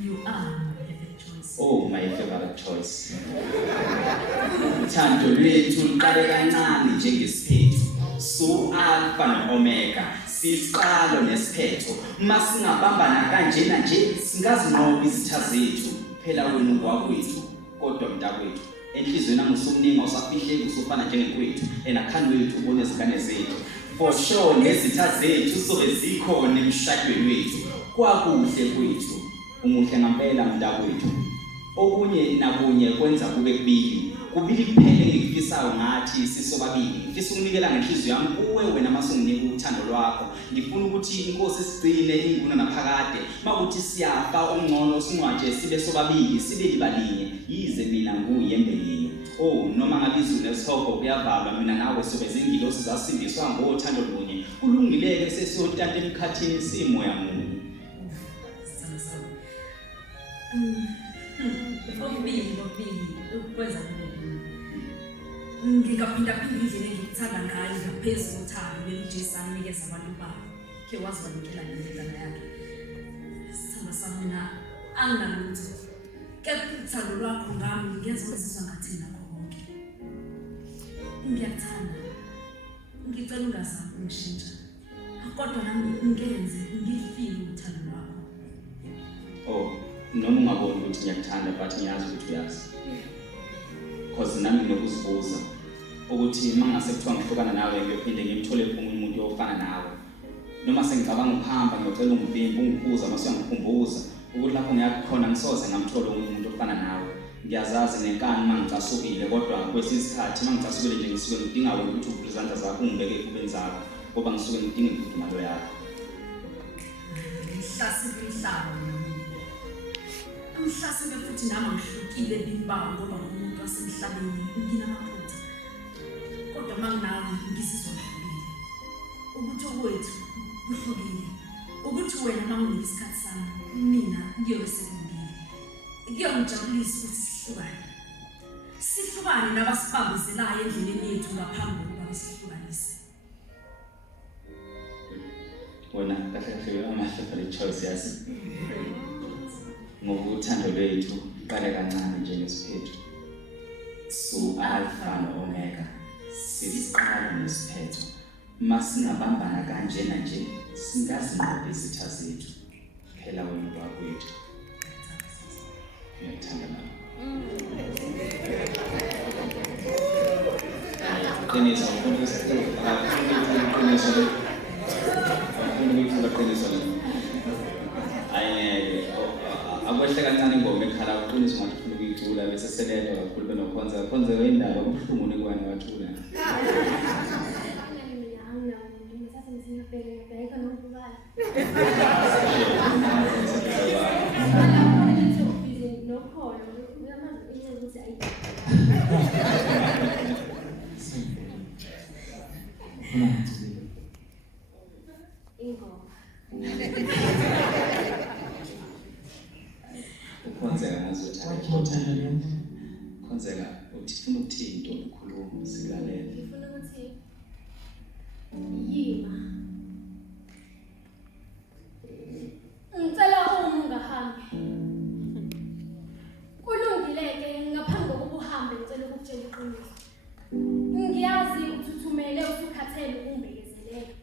You are my favorite choice. My favorite choice. Uthando lwethu luqale kancane njengesiphetho so alpha no-omega sisiqalo nesiphetho masingabambana kanjena nje singazinqoba izitha zethu phela wena ngwakwethu kodwa mntakwethu enhlizweni angusumninga usafihleki usufana njengekwethu enakhani wethu ubone izingane zethu for sure nezitha zethu sobe zikhona emshadweni wethu kwakuhle kwethu umuhle ngempela mntakwethu okunye nakunye kwenza kube kubili kuphele ngikufisayo ngathi sisobabili ngifisa ukunikela ngenhliziyo yami kuwe wena masunginike uthando lwakho ngifuna ukuthi inkosi sigcine inguna naphakade makuthi siyafa ongcono singwaje sibe sobabili sibe libalinye yize mina nguyembe linye noma ngabe izulu lesihoko kuyavalwa mina nawe sobe zingilosi zasindiswa ngothando lunye kulungileke sesiyotanta emkhathini simoya munye Okubili ukwenza ngingaphinda indlela engikuthanda ngayo ngaphezulu uthando leliJesu anikeza abantu babo ke wazibanikela ngendlela yakhe sithanda sami mina anginalutho kepha uthando lwakho ngami ngenza ngizizwa ngathi nakho konke ngiyakuthanda ngicela ungazami ungishintsha kodwa nami ngenze ngifile uthando lwakho noma ungaboni ukuthi ngiyakuthanda but ngiyazi ukuthi uyazi because nami nginokuzibuza ukuthi mangase kuthiwa ngihlukana nawe ngiyophinde ngimthole omunye umuntu noma sengicabanga ukuhamba ngiyocela ungivimba ungiphuza mase uyangikhumbuza ukuthi lapho ngiyakhona ngisoze ngamthola umuntu ofana nawe ngiyazazi nenkani mangicasukile kodwa kwesinye isikhathi mangicasukile nje ngisuke ngidinga wena ukuthi uvule izandla zakho ungibeke ekubeni zakho ngoba ngisuke ngidinga imfudumalo yakho Ngihlasiwe umhlaba amhlasiwe futhi nami ngihlukile bimbawo ngoba umuntu wasemhlabeni nginamaphutha kodwa manginawe ngisizwa ngihlukile ukuthi okwethu kuhlukile ukuthi wena manginika isikhathi sami mina ngiyobe sekungile ngiyongijabulisa ukuthi sihlukane nabasibambezelayo endleleni yethu ngaphambi kokuba sihlukanise wena kahle amahlelo le choice yasi ngokuthando lwethu qale kancane njengesiphetho so alpha no-omega sisiqala nesiphetho masingabambana kanjena nje singazinqobi izitha zethu phela wena wakwethu ngiyathanda nawe Qiniso akwehle kancane ingoma ekhala uqiniso ngathi ufuna ukuyicula bese seledwa kakhulu benokhonzeka indaba kubuhlungu nekwani wathula Khonzeka uthi ufuna ukuthini into ukukhuluma silalela ngifuna ukuthi yima ngicela ungahambi kulungileke ngaphambi kokuba uhambe ngicela ukutshela iqiniso ngiyazi uthuthumele usukhathele ukungibekezelela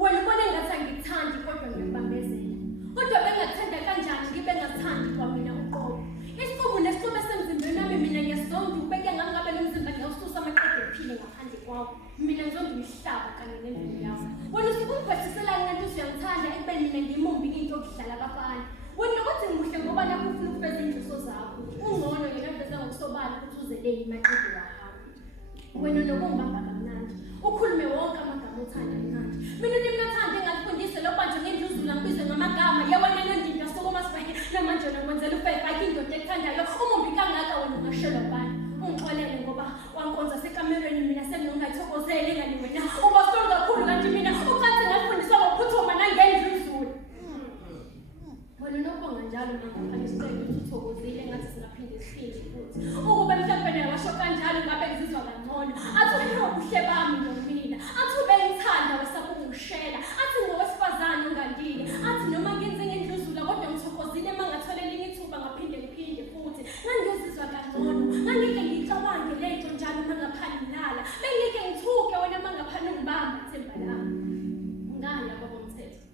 wena ubone ngathi angikuthandi kodwa ngikubambezela kodwa bengathanda kanjani ngibe ngathandi kwamina uqobo isiqubu nesiqubu esemzimbeni wami mina ngiyasizonda ubeke ngangabe nomzimba ngiyawususa amaqeda ephile ngaphandle kwawo mina ngizonda umhlaba kanye nendlu yakho wena usukungiphathiselani kanti usuyangithanda ekubeni mina ngimumbi into okudlala abafana wena ukuthi ngimuhle ngoba lapho ufuna ukufeza inhliso zakho ungcono yena veza ngokusobala ukuthi uzelele amaqeda wahambe wena nokungibamba kamnandi ukhulume wonke amagama othanda mnandi mina ndimnathanda engakufundise lokho nje ngendluzula ngibize ngamagama yewena nondinda sokuma sibahe namanje nakwenzela ubheka indoda ekuthandayo umumbi kangaka wena ungashelwa bani ungixolele ngoba wankonza sekamerweni mina senongayithokozeli ngani wena uba solo kakhulu kanti mina uqanse ngafundiswa ngokuphuthuma nangendluzula wena nokubonga njalo mangaphandle isicelo uthokozile ngathi singaphinde siphinde futhi ukuba mhlawumbe naye washo kanjalo ngabe ngizizwa kangcono athi wena ubuhle bami nomina athi ube ngithanda wasakungishela athi ngowesifazane ongandile athi noma ngenze ngendluzula kodwa ngithokozile mangatholela ithuba ngaphinde ngiphinde futhi ngangizizwa kangcono ngangike ngicabange lento njalo mangaphani nala bengike ngithuke wena mangaphani ngibamba themba lami ngaya kwabomthetho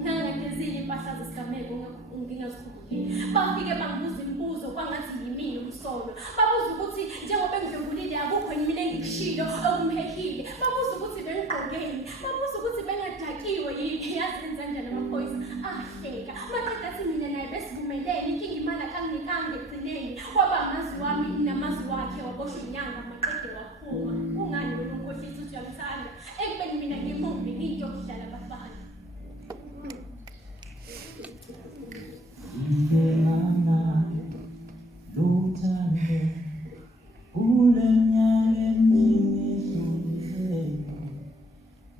ngangezile impahla zesigameko ngingazikhumbulile bafike bangibuza imibuzo kwangathi yimini umsolo babuza ukuthi njengoba engidlulile akukho yimini engikushilo okumphehile babuza ukuthi bengigqokeni babuza ukuthi bengadakiwe yazenza njani amaphoyisa ahleka maqeda athi mina naye besivumelene inkinga imali kangikange egcineni kwaba amazwi wami namazwi wakhe waboshwa inyanga maqede waphuma ungani wena unkohlisa ukuthi uyamthanda ekubeni mina ngimumbi into okudlala abafana Ngena luthando ulemnyaka emidlule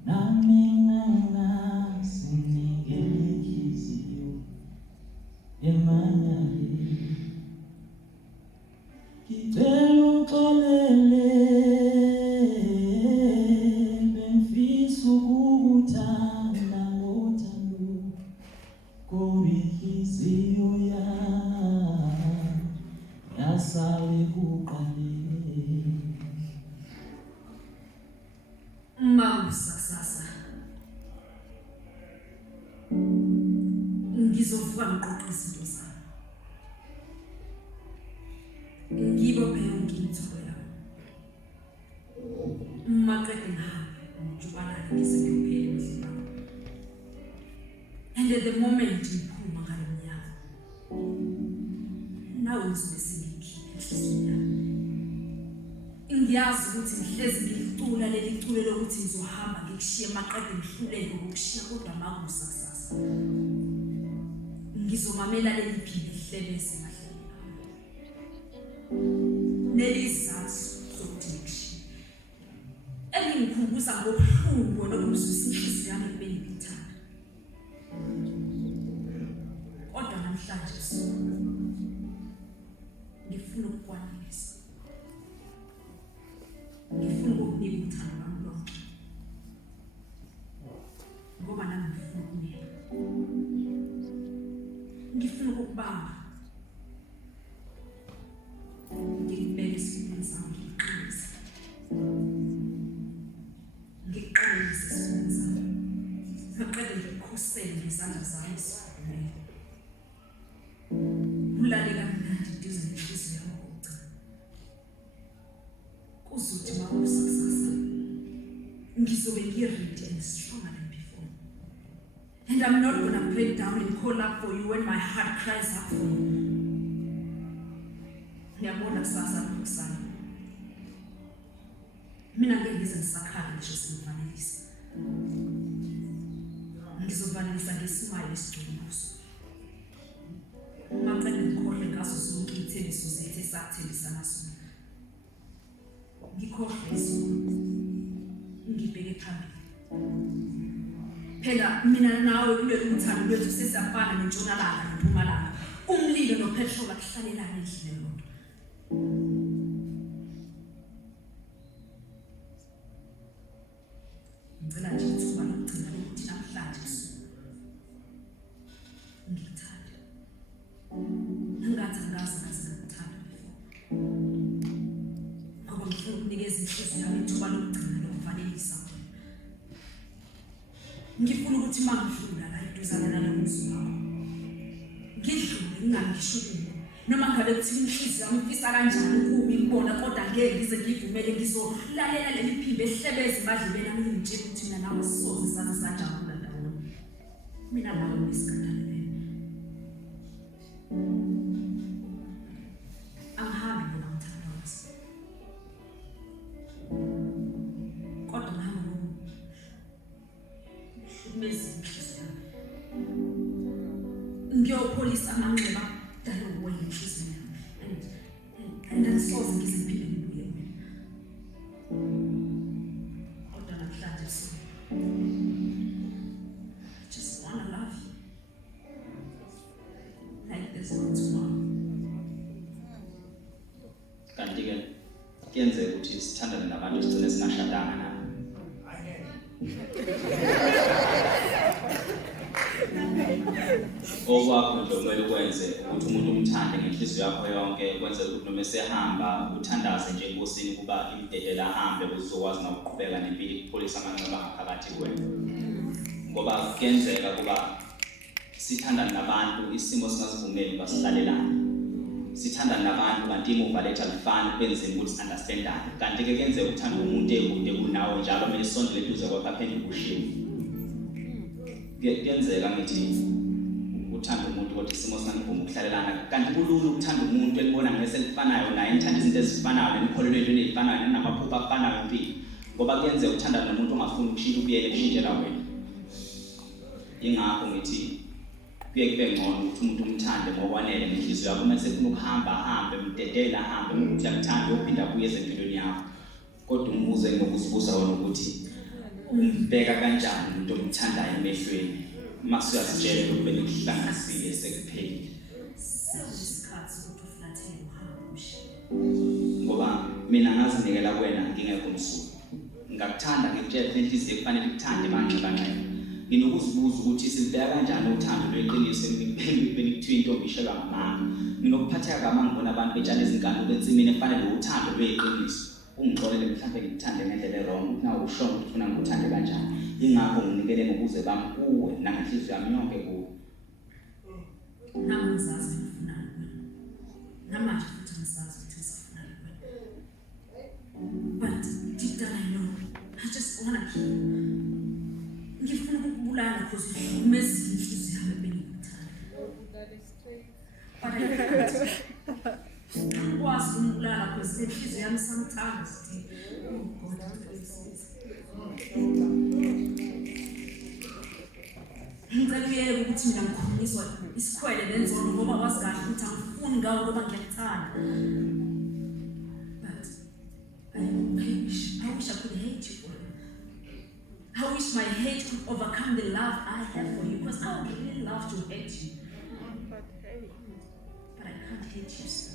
nami ngangasinikele inhliziyo emanyaleni ngicela uxolele bengifisa ukukuthanda ngothando Inhliziyo yasale kuqalile Mawusasasa ngizovuka ngiqoqe izinto zami ngibophe yonke imithombo yami maqede ngihambe ngijubalale ngize ngiphele emhlabeni the moment ngiphuma ngalomnyaka nawe ngizobe sengikhipha ngiyazi ukuthi ngihlezi ngicula leli culo lokuthi ngizohamba ngikushiye maqede ngihluleke ngokushiya kodwa makusa kusasa ngizomamela leli phimbo lihlebese kahle nelizathu sokuthi ngikushiye engikhumbuza ngobuhlungu nokuzwisa inhliziyo yami kubeni ngithanda kodwa namhlanje ngifuna ukukwanisa ngifuna ukukunika uthando lwami lonke ngoba nami ngifuna ukunika ngifuna ukubamba ngikubeke esifubeni sami ngiqinise esifubeni sami ngaqeda ngikukhusele ngezandla zami esifubeni ulale kamnandi duze nenhliziyo yami okugcina kuzothi makusa kusasa ngizobe ngi-ready and stronger than before and I'm not gonna break down and call up for you when my heart cries out for you ngiyabona kusasa lokusana mina ngeke ngize ngisakhala ngisho sengifanelisa ngizovanelisa ngesimile esigciniso maqede ngikhohle ngazo zonke iy'thembiso zethu esathembisa ngazo ngikhohle izolo ngibheke phambili phela mina nawe kuleli uthando lwethu sesiyafana nentshonalanga nempumalanga umlilo nophethrola kuhlalelana endlini eyodwa ngicela nje ithuba lokugcina lokuthi namhlanje ngithanda ngathi angazi ngithanda ngoba ngifuna ukunikeza inhliziyo yami ithuba lokugcina lokufanelisa ngifuna ukuthi mangidlula la iduzana nalo mzuzu wakho ngidlule ngingangishukumi noma ngabe kuthi inhliziyo yami ifisa kanjani ukuba ngibona kodwa ngeke ngize ngivumele ngizolalela leli phimbo ehlebeza emadlebeni ami ngitshela ukuthi mina nawe sisoze saze sajabula ndawonye mina nawe nesigadalele angihambi ngoba ngithanda wasi kodwa ngihamba ngokumezi inhliziyo yami ngiyopholisa amanxeba dalo wena inhliziyo yami and angisoze ngize ngiphinde ngibuye wena kodwa namhlanje I just wanna love you like there's no tomorrow. Kanti-ke kuyenzeka ukuthi sithandane nabantu sigcine singashadanga nabo. Okwakho nje kumele ukwenze ukuthi umuntu umthande ngenhliziyo yakho yonke, kwenze ukuthi noma esehamba uthandaze nje enkosini kuba imdedela ahambe uzokwazi nokuqhubeka nempilo ikupholisa amanxeba ngaphakathi kuwena. Ngoba kuyenzeka kuba sithandane nabantu isimo singazivumeli basilalelana. Sithandane nabantu kanti imuva letha lifana kubenzeni ukuthi understandane. Kanti-ke kuyenzeka uthanda umuntu ekude kunawe njalo kumele isondele eduze kwakho aphinde kushiwe. Kuyenzeka ngithi uthanda umuntu kodwa isimo singangivumi ukuhlalelana. Kanti kulula ukuthanda umuntu elibona ngeselifanayo naye nithanda izinto ezifanayo nemikholelo entweni ezifanayo nenamaphupho afanayo empilo. Ngoba kuyenzeka uthanda nomuntu ongafuni ukushintsha ubuyele kushintshela wena. Ingakho ngithi kuye kube ngcono ukuthi umuntu umthande ngokwanele ngenhliziyo yakho mase ufuna ukuhamba ahambe mdedela ahambe ukuthi akuthanda uyophinda abuye empilweni yakho. Kodwa umbuze ngokuzibuza wona ukuthi umbheka kanjani umuntu omthandayo emehlweni mase uyazitshela ukuthi benikuhlanganisile sekuphelile. Seyisikhathi sokuthi uflathele uhambe ushiye. Ngoba mina ngazinikela kuwena ngingekho umsuku. Ngakuthanda ngikutshela inhliziyo kufanele ikuthande manje kanjani. Nginokuzibuza ukuthi sibheka kanjani uthando lweqiniso benikuthiwa intombi ishelwa ngamanga. Nginokuphatheka kama ngibona abantu betshana izingane betsimini efanele uthando lweqiniso. Ungixolele mhlawumbe ngikuthande ngendlela wrong nawe usho ukuthi ufuna ngikuthande kanjani. Ingakho nginikele ngokuze bami kuwe nangenhliziyo yami yonke kuwe. Nami ngizazi ngifunani wena. Namanje futhi ngizazi ukuthi ngisafunani wena. But deep down I know I just wanna kill. Ngifuna ukubulala because umezi inhliziyo yami Kwazi ukulala because inhliziyo yami sometimes ngicela uyeke ukuthi mina ngikhuliswa isikhwele lenzondo ngoba wazi kahle ukuthi angifuni ngawo ngoba ngiyakuthanda. But I wish I could hate you for it. I wish my hate could overcome the love I have for you because I would really love to hate you. But I can't hate you so.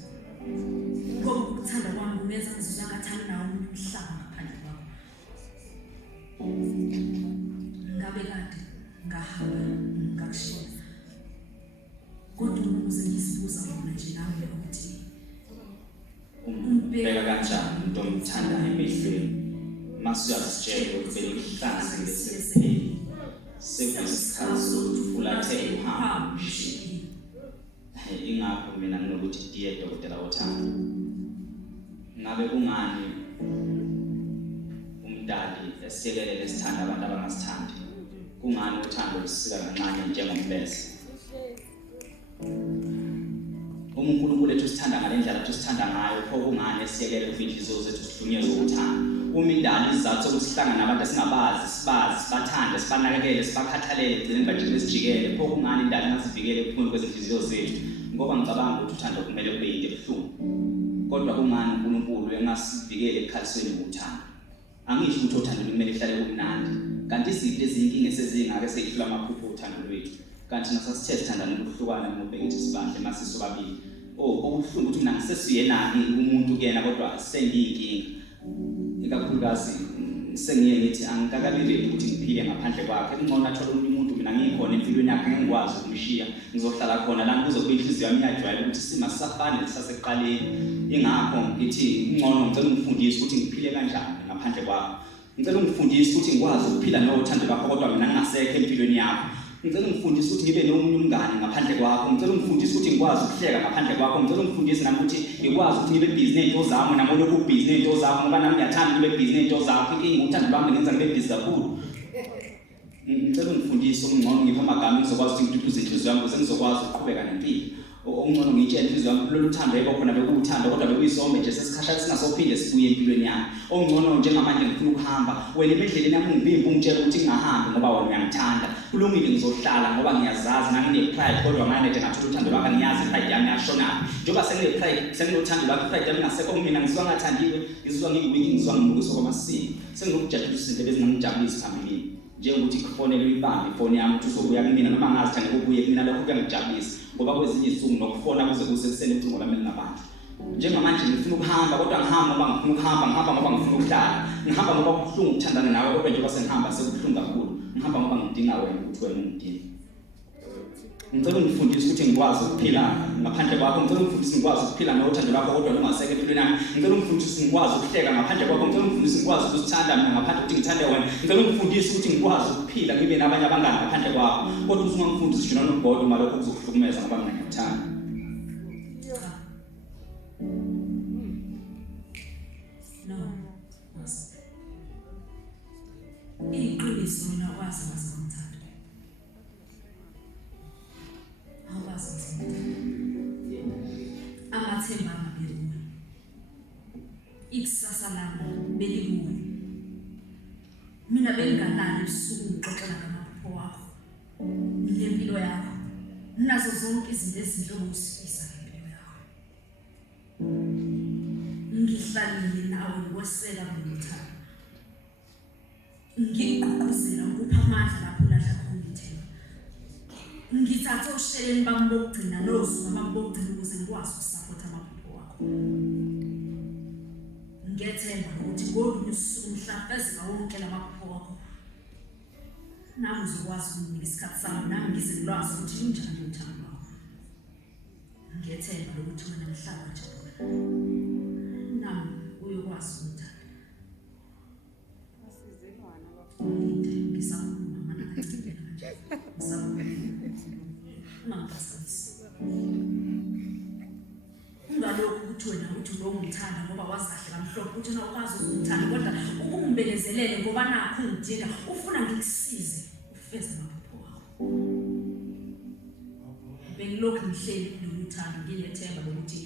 Ngoba ukuthanda kwami kungenza ngizizwe ngathani nawe umuntu umhlaba ngaphandle kwakho. Ngabe kade ngahamba ngakushona. Kodwa ukuze ngisibuza wona nje nawe ukuthi umbheka kanjani umuntu omthandayo emehlweni masuyazitshela ukuthi bengihlangane ngesiphelile sekuyisikhathi sokuthi ufulathele uhambe ingakho mina nginokuthi diye dokotela wothando ngabe kungani umdali esiyekelele lesithanda abantu abangasithandi kungani uthando lusika kancane njengombese uNkulunkulu ethu sithanda ngalendlela ethu sithanda ngayo pho kungani esiyekele ukufihlizo zethu sihlunyezwe uthando uma indali izathu ukuthi sihlangana nabantu esingabazi sibathande sibanakekele sibakhathalele egcineni bajikele sijikele pho kungani indali ngasivikele ukuphuma kwezinhliziyo zethu ngoba ngicabanga ukuthi uthando kumele kube yinto ebuhlungu kodwa kungani uNkulunkulu engasivikele ekhalisweni ngothando angisho ukuthi uthando kumele lihlale kumnandi kanti iziphi ezinkinga esezingake seyihlula amaphupho uthando lwethu kanti nasasithe sithandana ukuhlukana ngobhekithi sibahle masiso babili okubuhlungu ukuthi mina ngisesiyena umuntu kuyena kodwa sengiyinkinga ikakhulukazi sengiye ngithi angikakalibeli ukuthi ngiphile ngaphandle kwakhe kungcono athola umuntu mina ngikhona empilweni yakhe ngikwazi ukumshiya ngizohlala khona la kuzokuba inhliziyo yami iyajwayela ukuthi sima sisafane lisasekuqaleni ingakho ngithi ngcono ngicela ungifundise ukuthi ngiphile kanjani ngaphandle kwakho ngicela ungifundise ukuthi ngikwazi ukuphila nothando lwakho kodwa mina ngingasekho empilweni yakho ngicela ungifundise ukuthi ngibe nomunye umngane ngaphandle kwakho ngicela ungifundise ukuthi ngikwazi ukuhleka ngaphandle kwakho ngicela ungifundise nami ukuthi ngikwazi ukuthi ngibe busy nezinto zami nami lokhu busy nezinto zakho ngoba nami ngiyathanda ngibe busy nezinto zakho inkinga uthando lwami ngenza ngibe busy kakhulu ngicela ungifundise ungcono ngipha amagama ngizokwazi ukuthi ngiduduzwe inhliziyo yami ukuze ngizokwazi ukuqhubeka nempilo ongcono ngitshela inhliziyo yami lolu thando yebo khona bekuwuthando kodwa bekuyisome nje sesikhashana singasophinde sibuye empilweni yami ongcono njengamanje ngifuna ukuhamba wena emendleleni yami ngivimba ungitshela ukuthi ngingahambi ngoba wena uyangithanda kulungile ngizohlala ngoba ngiyazazi nami ngine-pride kodwa manje ngathola uthando lwakho ngiyazi pride yami yashonaphi njengoba sengine-pride senginothando lwakho pride yami ngasekho kumina ngizizwa ngathandiwe ngizizwa ngiyi-weak ngizizwa ngimukiswa kwamasiko senginokujatulisa izinto ebezingangijabulisi phambilini njengokuthi kufonele uyibambe ifoni yami ukuthi uzobuya kumina noma ngazi thande kubuye kumina lokho kuyangijabulisa ngoba kwezinye izinsuku nokufona kuze kusekuseni ucingo lami linabantu njengamanje ngifuna ukuhamba kodwa ngihamba ngoba ngifuna ukuhamba ngihamba ngoba ngifuna ukuhlala ngihamba ngoba kubuhlungu ukuthandana nawe kodwa njengoba sengihamba sekubuhlungu kakhulu ngihamba ngoba ngidinga wena ukuthi wena ungidinga ngicela ungifundise ukuthi ngikwazi ukuphila ngaphandle kwakho ngicela ungifundise ngikwazi ukuphila nothando lwakho kodwa lungaseke empilweni yami ngicela ungifundise ngikwazi ukuhleka ngaphandle kwakho ngicela ungifundise ngikwazi ukuzithanda mina ngaphandle ukuthi ngithande wena ngicela ungifundise ukuthi ngikwazi ukuphila ngibe nabanye abangani ngaphandle kwakho kodwa uzungangifundisi nje nonobhodwa uma lokho kuzokuhlukumeza ngoba mina ngiyakuthanda iqiniso mina wazi ngizomthanda awazi amathemba amabili ikusasa lami belikuwe mina bengalali ebusuku ngixoxela ngamaphupho wakho ngempilo yakho nazo zonke izinto ezinhle ongizifisa ngempilo yakho ngihlalile nawe ngokwesela ngokuthanda ngigqugquzela ngikupha amandla lapho lahla khona ithemba ngithatha usheleni bami bokugcina nozuku bami bokugcina ukuze ngikwazi ukusapotha amaphupho wakho ngiyethemba ukuthi ngolunye usuku mhlafezela wonke lamaphupho wakho nami uzokwazi ukunika isikhathi sami nami ngize ngilwazi ukuthi unjani uthando lwakho ngiyethemba ukuthi wena mhlaba nje nami uyokwazi ukuthi ungalokhu ukuthi wena uthi lo ngithanda ngoba wazi kahle kamhlophe ukuthi wena ukwazi ukuthanda kodwa ukungibelezelele ngoba nakho ngidinga ufuna ngikusize ufeze amaphupho wakho bengilokhu ngihleli uthando ngilethemba lokuthi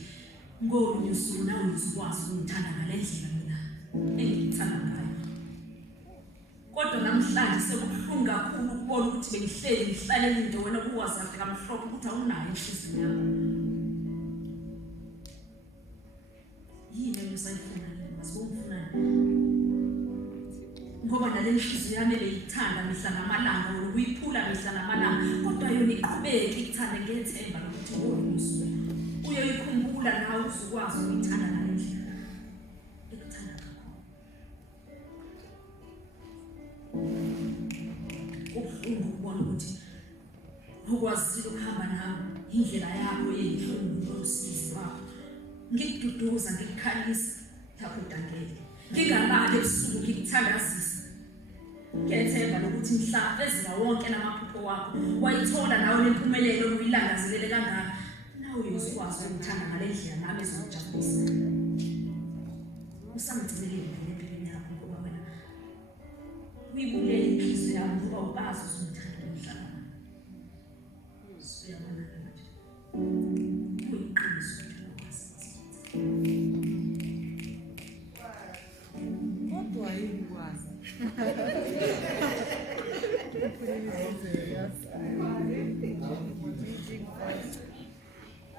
ngolunye usuku nawe uzokwazi ukungithanda ngalendlela mina engithanda ngayo. Kodwa namhlanje sekubuhlungu kakhulu ukubona ukuthi bengihleli ngihlalele into wena kuwazahle kamhlophe ukuthi awunayo inhliziyo yakho. Yini usayifuna masibongifuna ngoba nale nhliziyo yami leyithanda mihla namalanga ukuyiphula mihla namalanga kodwa yona iqhubeke ikuthande ngethemba lokuthi ngolunye uyayikhumbula nawe uzokwazi ukuyithanda ngale ndlela ekuthanda kakhulu. Ubuhlungu ukubona ukuthi ukwazile ukuhamba nami indlela yakho yenhlungu nosizi wakho ngikududuza ngikukhalisa lapho udangele ngingalali ebusuku ngikuthandazisa. Ngiyethemba lokuthi mhla ezila wonke namaphupho wakho wayithola nawe nempumelelo uyilangazelele kangaka nawe uyokwazi ukuthanda ngale ndlela nami ezokujabulisa. Usamgcinelile empilweni yakho ngoba wena uyibulele inhliziyo yami ngoba ubazi uzumthanda umhlaba. Uyabona nje kuyiqiniso kodwa yikwazi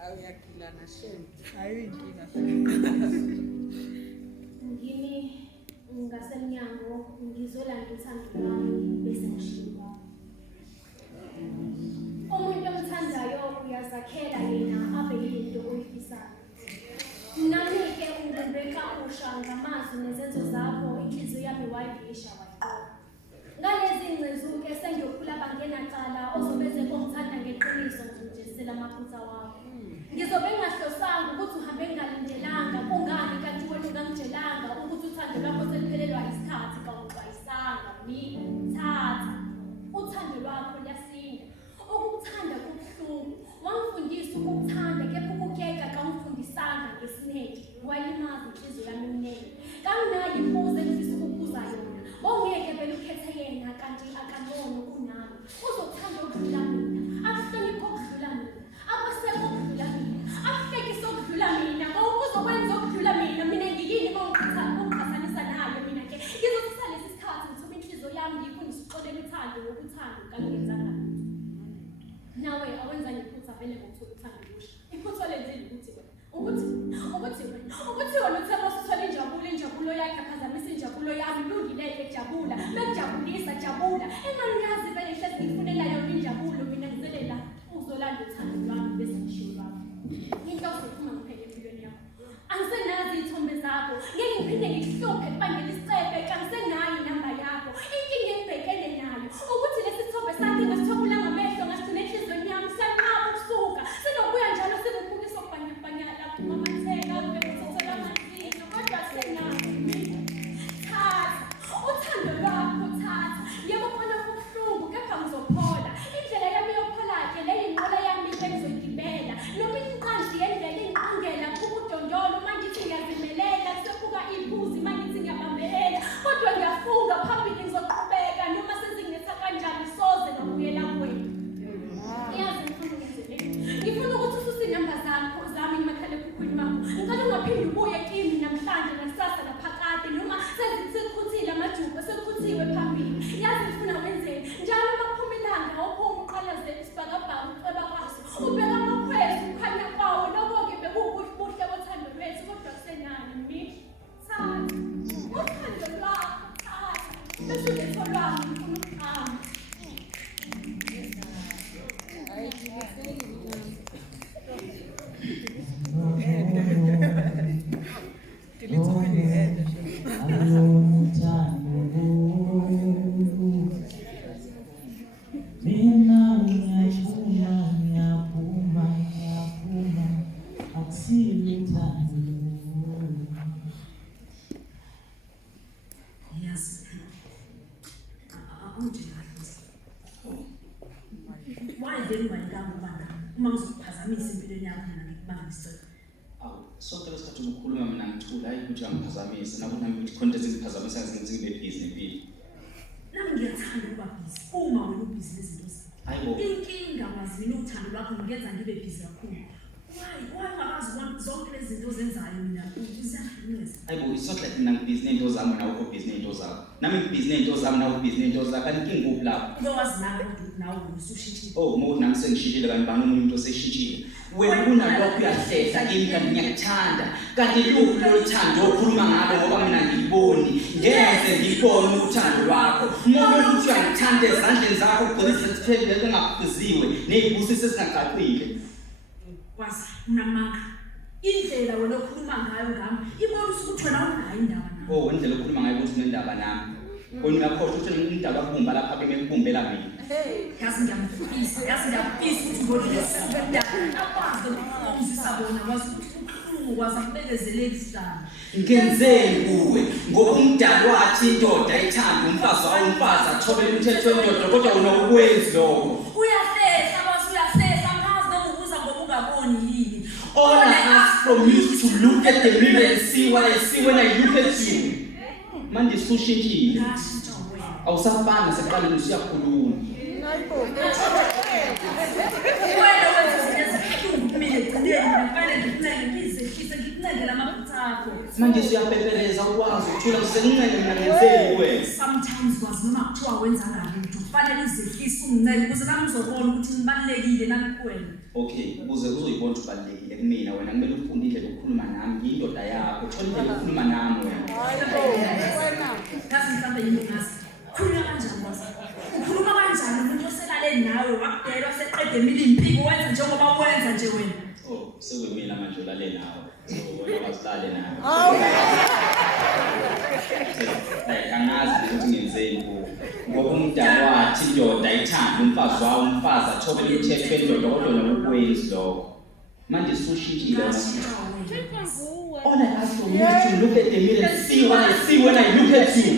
awuyakhilana sheni ayinkinga. Ngimi ngasemnyango ngizolanda uthando lwami bese ngishiya. Umuntu omthandayo uyazakhela yena abe yinto oyifisayo. Nami-ke ungibeka usha ngamazwi nezenzo zakho inhliziyo yami wayidisha wayiqoqa. Ngalezi ngcezu-ke sengiyokhula bangenacala ozobeze kongithanda ngeqiniso ngizojezisela amaphutha wakho. Ngizobe ngingahlosanga ukuthi uhambe ngingalindelanga kungani kanti wena ungangitshelanga ukuthi uthando lwakho seliphelelwa isikhathi kawuxwayisanga. Thatha uthando lwakho luyasinda. Ukukuthanda kubuhlungu wangifundisa ukukuthanda kepha ukukeka kangifundisanga ngesineke walimaza inhliziyo yami emnene. Kanginayo imbuzo engifisa ukukubuza yona bongeke vele ukhethe yena kanti akangcono kunami. Uzokuthanda okudlula mina akuhloniphe okudlula mina akweseke okudlula mina akuhlekise okudlula mina uzokwenza okudlula mina. Mina ngiyini ongiqhathanisa naye? Mina-ke ngizothatha lesi sikhathi ngithuba inhliziyo yami ngiyifundise ukuxolela uthando ngokuthanda kangenzanga lutho. Nawe awenza ngephutha vele ngokuthola uthando lusha. Iphutha lenzile ukuthi wena uthe masithola injabulo yakhe aphazamisa injabulo yami lungileke jabula bekujabulisa jabula engalingazi vele ihlezi ngifunela yona injabulo mina ngizele la uzolanda uthando lwami bese ngishiyo lwami. Into ozophuma ngiphele empilweni yakho angisenazi iy'thombe zakho ngeke ngiphinde ngikuhluphe kubangela isicepe kangisenayo inamba yakho. Inkinga engibhekene nayo ukuthi lesi sithombe sakhe ngasithobula ngamehlo ngasigcina enhliziyweni yami siyanqaba ukusuka sinobuya njalo sibubukiso kubhanyabhanyala kumatheka ubekuthothela amazinyo kodwa senayo. Thatha uthando lwakho thatha. Yebo khona kubuhlungu kepha ngizophola. Indlela yami yophola-ke le yinqola yami engizoyigibela noma inqanzi yendlela ingiqungela kubudondolo mangithi ngiyazimelela kusephuka iphuzi mangithi ngiyabambelela kodwa ngiyafunga phambili ngizoqhubeka noma sezingetha kanjani soze ngabuyela kuwena. Iyazi ngifuna ukuthi ususe inamba zami emakhalekhukhwini wakho. Ngicela ungaphinde ubuye kimi namhlanje nakusasa naphakade noma sezikhuthile amajubhe sekukhuthiwe phambili. Yazi ngifuna wenzeni njalo makuphuma ilanga uphuma uqalaze isibhakabhaka ucweba kwaso ubeka amakhwezi ukhanya kwawo lokho-ke bekubuhle bothando lwethu kodwa kusenani mina. Thatha uthando lwakho thatha bese uletho lwami ngifuna ukuhamba. Uma ngizokuphazamisa empilweni yakho mina ngikubambisile. Sonke lesikhathi ukukhuluma mina ngithula hayi ukuthi angiphazamisa nakuthi nami ukuthi content engiphazamisa ngibe busy nempilo. Nami ngiyathanda ukuba busy uma wena ubhizi nezinto zakho. Inkinga wazi mina uthando lwakho ngenza ngibe busy kakhulu. Why ungazi zonke lezi zinto ozenzayo mina uziyahluleza? Hayibo, it's not like mina ngibhizinisi into zami nawe ubhizinisi into zakho. Nami ngibhizinisi into zami nawe ubhizinisi into zakho. Kanti inkinga kuphi lapho? Uzowazi nawe usushintshile. Oh, uma nami sengishintshile kanti bani umuntu oseshintshile. Wena kunalokho uyahlehla kimi kanti ngiyakuthanda. Kanti luphi lothando okhuluma ngalo ngoba mina ngiliboni. Ngeze ngibone uthando lwakho. Uma uthi uyangithanda ezandleni zakho ugcwalise isiphelele engakuphuziwe nezibusiso esingaqaqile. Kwazi unamanga. Indlela wena okhuluma ngayo ngami ibona ukuthi wena unayo indaba nami. Oh, indlela okhuluma ngayo ukuthi unendaba nami. Wena uyakhohlwa ukuthi indaba kubumba lapha ke ngikubumbela mina. Yazi ngiyamfisa ukuthi ngolile sibandana. Akwazi ukumzisa bona wazi ukuthi ukwazi akubekezeleli isizana. Ngenzeni kuwe ngoba umdali wathi indoda ithanda umfazi wayo umfazi athobela umthetho wendoda kodwa unokwenzi lokho. Uyahlehla kwazi uyahlehla ngazi noma ubuza ngoba ungaboni yini. All I ask from you is to look at the mirror and see what I see when I look at you. Manje sushintshile. Awusafana seqala usiyakhuluma. Wena wenza izinto kumina egcineni kufanele ngikuncede lamaphutha akho. Manje siyapepeleza ukwazi ukuthula usengincane mina ngenzeni wena. Sometimes kwazi noma kuthiwa wenza ngani kufanele uzehlise ungincede ukuze nami ngizobona ukuthi ngibalekile nami kuwena. Okay, ukuze uzoyibona ukuthi ubalekile kumina wena kumele ufundile ukukhuluma nami ngiyindoda yakho. Tholile ukukhuluma nami wena. Kasi mhlawumbe yini ngazi. Khuluma kanjani kwazi? Ukhuluma kanjani umuntu oselale nawe wakudela waseqede impiko wenza njengoba wenza nje wena. Oh, sekuyimina manje ulale nawe. Wena wasilale nawe. Angazi ukuthi ngenzeni kuwe. Ngoba umdala wathi indoda ithanda umfazi wayo umfazi athobela umthetho wendoda kodwa unokwenzi lokho. Manje sushintshile wena. All I ask from you is to look at the mirror and see what I see when I look at you.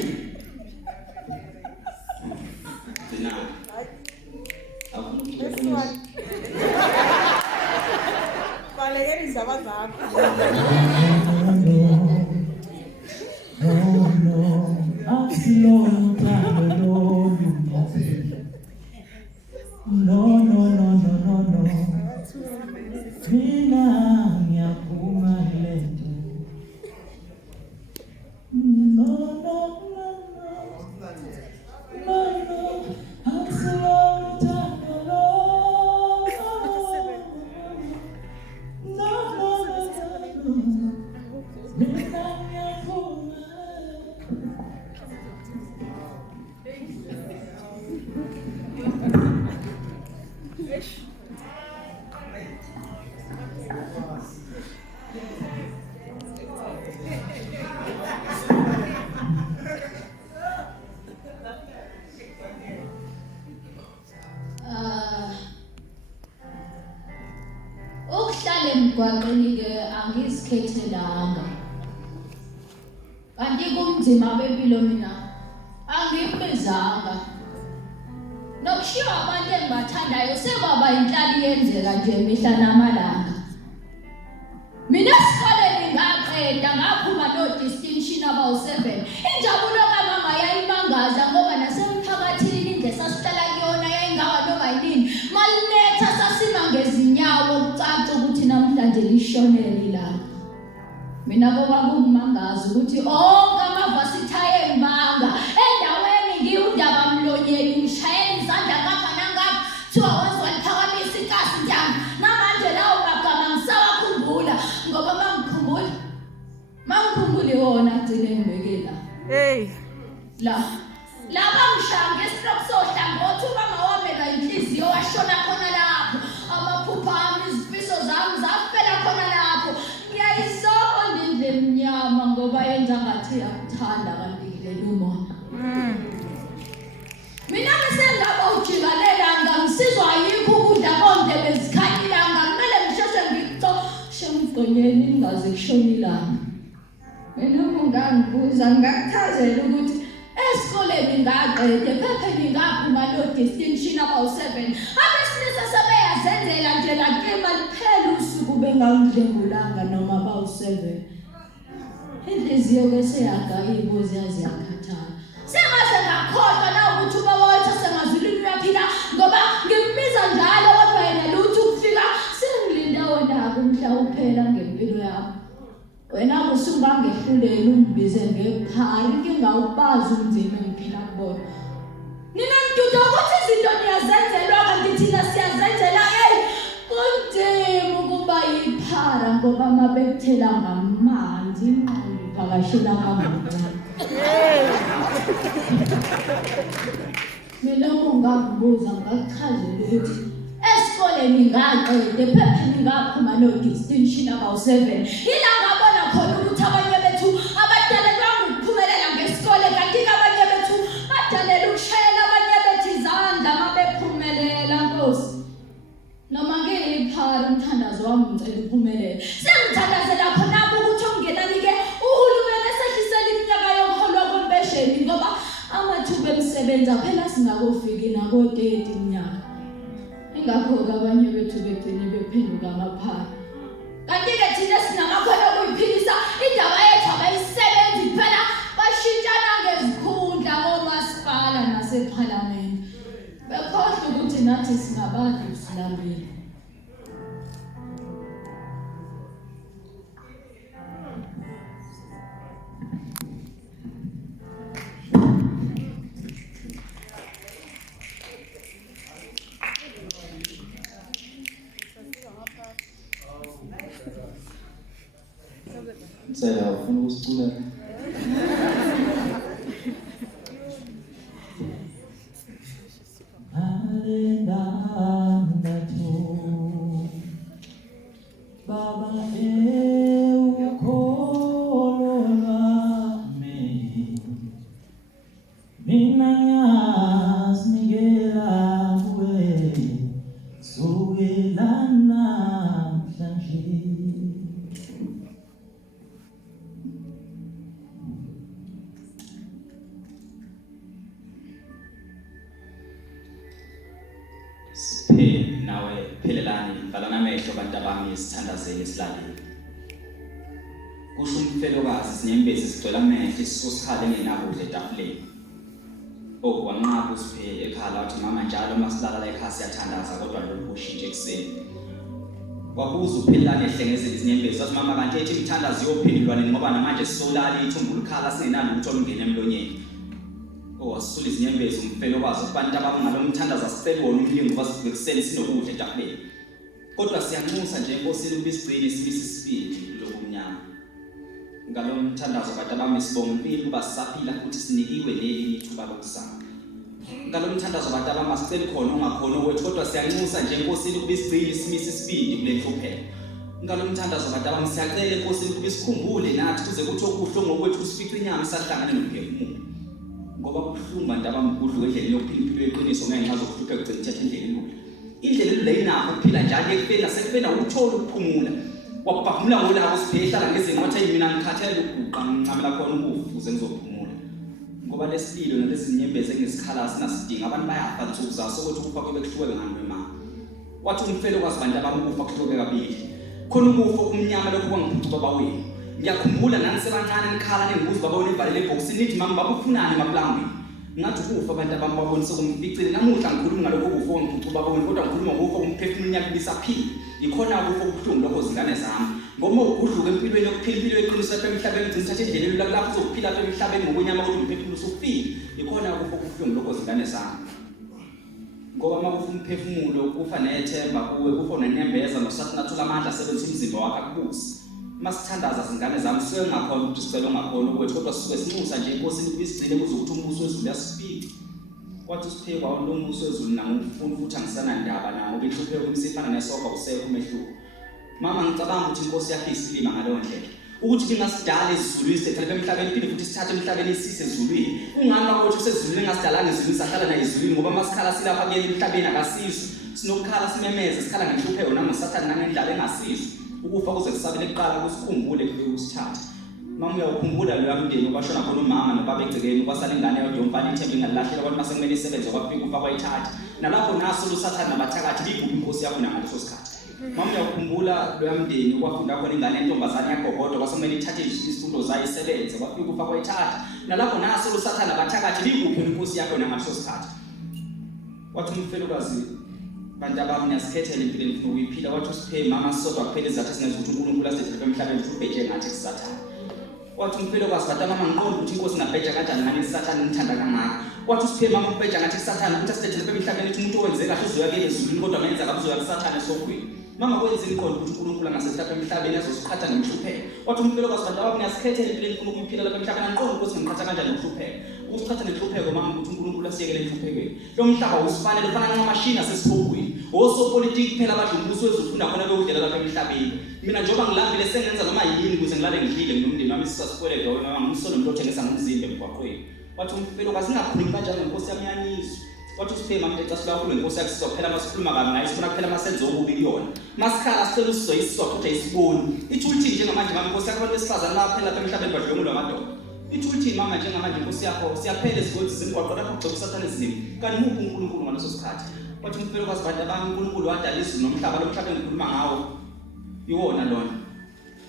Emgwaqeni-ke angizikhethelanga. Kanti kumzima bempilo mina angibizanga. Nokushiwa abantu engibathandayo sekwaba inhlali yenzeka nje mihla namalanga. Mina esikoleni ngaqeda ngaphuma no-distinction abawu-7. Injabulo kamama yayimangaza ngoba nasemphakathini indle sasihlala kuyona yayingawa noma yini. Malinetha sasima ngezinyawo kucaca ukuthi namhlanje lishonele la. Mina kwakungumangaza ukuthi onke amavasithaye engibanga endaweni ngiyundaba mlonyeni ngishayela izandla ngapha nangapha kuthiwa wenziwa liphakamisa ikasi njani. Namanje lawo magama ngisawakhumbula ngoba mangikhumbule wona agcine ngibekela. Hey. Laba ngishanga esihloko sohlangothi umama wami kayinhliziyo washona khona lapho. Amaphupha ami izifiso zami zafela khona lapho. Ngiyayisonda indle emnyama ngoba yenza ngathi yakuthanda kanti le lumo. Mina ngisengaba ujikalela ngangisizwa yikho ukudla konke bezikhanyilanga kumele ngisheshe ngicoshe emgqonyeni ingaze kushonilanga. Mina ungangibuza ngakuchazela ukuthi esikoleni ngaqede phephe ngingaphuma no-distinction abawu-7. Abesilisa sebeyazenzela nje lakema liphela usuku bengangidlengulanga noma abawu-7. Inhliziyo-ke seyagayibuza yaze yakhathala. Sengaze ngakhohlwa na ukuthi ubaba wethu sengazulwini uyaphila ngoba ngimbiza njalo kodwa yena lutho ukufika sengilinda wona-ke wena usungangehluleli ungibize ngephari inkinga ubazi umndeni engiphila kubona nina ngiduda ukuthi izinto niyazenzelwa kanti thina siyazenzela kunzima ukuba yiphara ngoba mabekuthela ngamanzi inqondo ivakashela kamuncane mina ungakubuza ngakuchazela ukuthi esikoleni ngaqede phepheni ngaphuma no-distinction about 7 yila ngabona khona ukuthi abanye bethu abadalelwa ukuphumelela ngesikole kanti abanye bethu badalela ukushayela abanye bethu izandla mabephumelela Nkosi noma ngiyiphara umthandazo wami ngicela uphumelele sengithandazela khona ukuthi ungenani-ke uhulumeni esehlisela iminyaka yokuholwa kwempesheni ngoba amathuba emisebenzi phela singakofiki nako-30 iminyaka ingakho-ke abanye bethu begcine bephenduka amaphara kanti-ke thina sinamakhono okuyiphilisa indaba yethu abayisebenzi phela bashintshana ngezikhundla komasipala nasephalamende bekhohlwa ukuthi nathi singabantu silambile Nsele ufuna ukusicula Baba mina ngiyazinikela kuwe sukela namhlanje nawe phelelani valana amehlo bantu abami isithandazeli esilalini kusho umfelokazi sinyembezi sigcwele amehlo isiso sikhale engenakudla etafuleni wanqaba uSiphe ekhala wathi mama njalo masilala la ekhaya siyathandaza kodwa lokhu ushintshe ekuseni wabuza uphelelani ehlengezela izinyembezi wathi mama kanti ethi imthandazo yophendulwane ngoba namanje sisolala ithumbu likhala singenalo ukuthi olungena emlonyeni wasula izinyembezi umfelokazi abantu abangalo umthandazo asicela wona umlingo basibekuseni sinokudla etafuleni kodwa siyanxusa nje enkosini ukuba isigcine sibise isibindi lokumnyama ngalo mthandazo abantu abami sibonga impilo kuba sisaphila futhi sinikiwe leli ithuba lokusaba ngalo mthandazo abantu abami asicela khona ongakhona wethu kodwa siyanxusa nje enkosini ukuba isigcine simise isibindi kule nhlupheko ngalo mthandazo abantu abami siyacela enkosini ukuba isikhumbule nathi kuze kuthi okuhle ngokwethu usifice inyama isahlangane nomphefumulo ngoba kubuhlungu bantu abamkhulu endleleni yokuphila impilo yeqiniso ngenxa zokuhlupheka kugcina ithatha indlela elula inakho ukuphila njalo ekufeni nasekufeni ukuthola ukuphumula wabhabhula ngolako siphehla ngezinqotha mina ngikhathele ukuguqa ngincamela khona ukuvuze ngizophumula ngoba lesilo nalezi zinyembezi engesikhala sinasidinga abantu bayafa nsuku zaso ukuthi ukufa kube kuhluke ngani mama wathi umfelokazi bantu abamukufa kuhluke kabili khona ukufa kumnyama lokho kwangiphucuka bawini ngiyakhumbula nangisebancane ngikhala nengibuza babona ibhalele ebhokisini nithi mama babufunani emaplangweni ngathi ukufa abantu abambabonisa kumficile namuhla ngikhuluma ngalokho kufa ngiphucuka babona kodwa ngikhuluma ngokufa kumphefumulo unyaka bisaphila ikhona ukufa kubuhlungu lokho zingane zami ngoba ukudluka empilweni yokuphila impilo yeqiniso lapha emhlabeni ugcina uthathe indlela elula lapho uzokuphila lapha emhlabeni ngokwenyama kodwa umphefumulo usufile ikhona ukufa kubuhlungu lokho zingane zami ngoba makufa umphefumulo kufa nethemba kuwe kufa nenembeza nosathi nathola amandla asebenzisa umzimba wakhe akubusi masithandaza zingane zami suke ngakhona ukuthi sicela ongakhona ukuthi kodwa suke sinxusa nje inkosini kuyisigcine kuze ukuthi umbuso wezulu yasifika wathi uSiphe kwawo lo mbuso wezulu nangufuna futhi angisanandaba nawo benhlupheko kumsifana nesoka usekho umehluko mama ngicabanga ukuthi inkosi yakhe isilima ngaleyo ndlela ukuthi bingasidala izulu isethathe emhlabeni phinde futhi sithathe emhlabeni isise ezulwini unganga ukuthi usezulwini ngasidalanga ezulwini sahlala na ezulwini ngoba masikhala silapha kuyena emhlabeni akasizwe sinokukhala simemeze sikhala ngenhlupheko nangosathane nangendlala engasizwe ukufa kuze kusabele kuqala kusikhumbule kusithatha mama uyawukhumbula lo yamndeni obashona khona umama nobaba egcekeni kwasala ingane yakhe yomfana ithemba ingalahleka kodwa mase kumele isebenze kwafika ukufa kwayithatha nalapho naso lusathana nabathakathi ligubha inkosi yakho ngaleso sikhathi mama uyawukhumbula lo yamndeni kwafunda khona ingane entombazane yakho kodwa kwase kumele ithathe izifundo zayo isebenze kwafika ukufa kwayithatha nalapho naso lusathana nabathakathi ligubha inkosi yakho ngaleso sikhathi wathi umfelokazi bantu abami niyasikhethela impilo enfuna ukuyiphila wathi usiphe mama sodwa kuphela izathu ezingenza ukuthi uNkulunkulu asethele emhlabeni futhi ubheje ngathi kusathana wathi umphilo kwazibatha mama ngiqonda ukuthi inkosi ingabheja kanjani ngani isathana ngithanda kangaka wathi usiphe mama ukubheja ngathi kusathana ukuthi asethele emhlabeni ukuthi umuntu owenze kahle uzoya kele ezulwini kodwa menza kabuzoya kusathana esokhwini mama kwenza iqondo ukuthi uNkulunkulu angasethela emhlabeni azosiqhatha nemhlupheko wathi umphilo kwazibatha wami niyasikhethela impilo enfuna ukuyiphila lapha emhlabeni angiqonda ukuthi ngiqhatha kanjani nemhlupheko usithatha nemhlupheko mama ukuthi uNkulunkulu asiyekele emhluphekweni lo mhlaba usifanele ufana ngamashini asesiphokweni osopolitiki phela abadlumbuso wezofunda khona beyodlela lapha emhlabeni mina njengoba ngilambile sengenza noma yini ukuze ngilale ngidlile nomndeni wami sisasikweleda wena mama ngumsolo umuntu othengisa ngomzimba emgwaqweni wathi umfelo kazingakhulumi kanjalo ngenkosi yami yanizwe wathi usiphe mama ecasula kakhulu ngenkosi yakhe sizophela masikhuluma kabi naye sifuna kuphela masenze okubi kuyona masikhala sicela usizoyiswa futhi ayisiboni ithulithini njengamanje mama inkosi yakho abantu besifazane baphela lapha emhlabeni badlwengulwa amadoda ithulithini mama njengamanje inkosi yakho siyaphela sigothi zimgwaqo lapho kugcwele usathane ezini kanti muphi uNkulunkulu ngaleso sikhathi wathi umfelo kwazibantu abami uNkulunkulu wadala izulu nomhlaba lo mhlaba engikhuluma ngawo iwona lona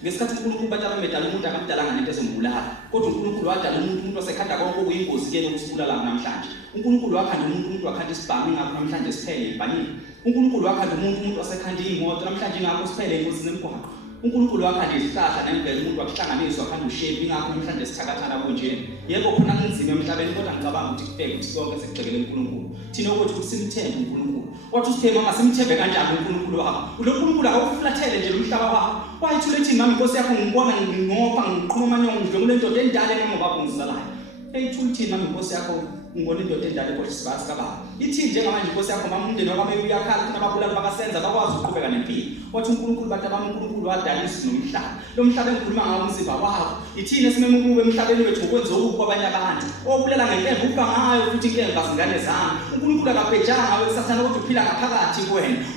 ngesikhathi uNkulunkulu bathi abamedala umuntu akamdalanga nento ezombulala kodwa uNkulunkulu wadala umuntu osekhanda konke okuyingozi kuyena ukusibulala namhlanje uNkulunkulu wakhanda umuntu wakhanda isibhamu ingakho namhlanje siphele ibhanini uNkulunkulu wakhanda umuntu osekhanda imoto namhlanje ingakho siphele ingozi zemgwaqo uNkulunkulu wakhanda izihlahla nemvelo umuntu wakuhlanganiswa wakhanda ushepi ingakho namhlanje sithakathana kunje yebo khona kunzima emhlabeni kodwa ngicabanga ukuthi kubheke ukuthi konke sikugxekele uNkulunkulu thina ukuthi simthembe uNkulunkulu wathi usiphe mama simthembe kanjani uNkulunkulu wakho lo uNkulunkulu akawuflathele nje lo mhlaba wakho wayithule ethi mama inkosi yakho ngibona ngingopha ngiqhuma amanyongo ngidlule indoda endala engqoba ngizalayo eyithulithini mama inkosi yakho ngibona indoda endala kodwa sibazi kababa ithi njengamanje inkosi yakho mama umndeni wakho uyakhala ukuthi ababulali bakasenza bakwazi ukuqhubeka nempilo wathi uNkulunkulu bathi abami uNkulunkulu wadala izulu nomhlaba lo mhlaba engikhuluma ngawo umzimba wakho ithini esimeme ukube emhlabeni wethu ukwenza okubi kwabanye abantu obulela ngenkemba uba ngayo futhi inkemba zingane zami uNkulunkulu akabhejanga ngawe kusathana kodwa uphila ngaphakathi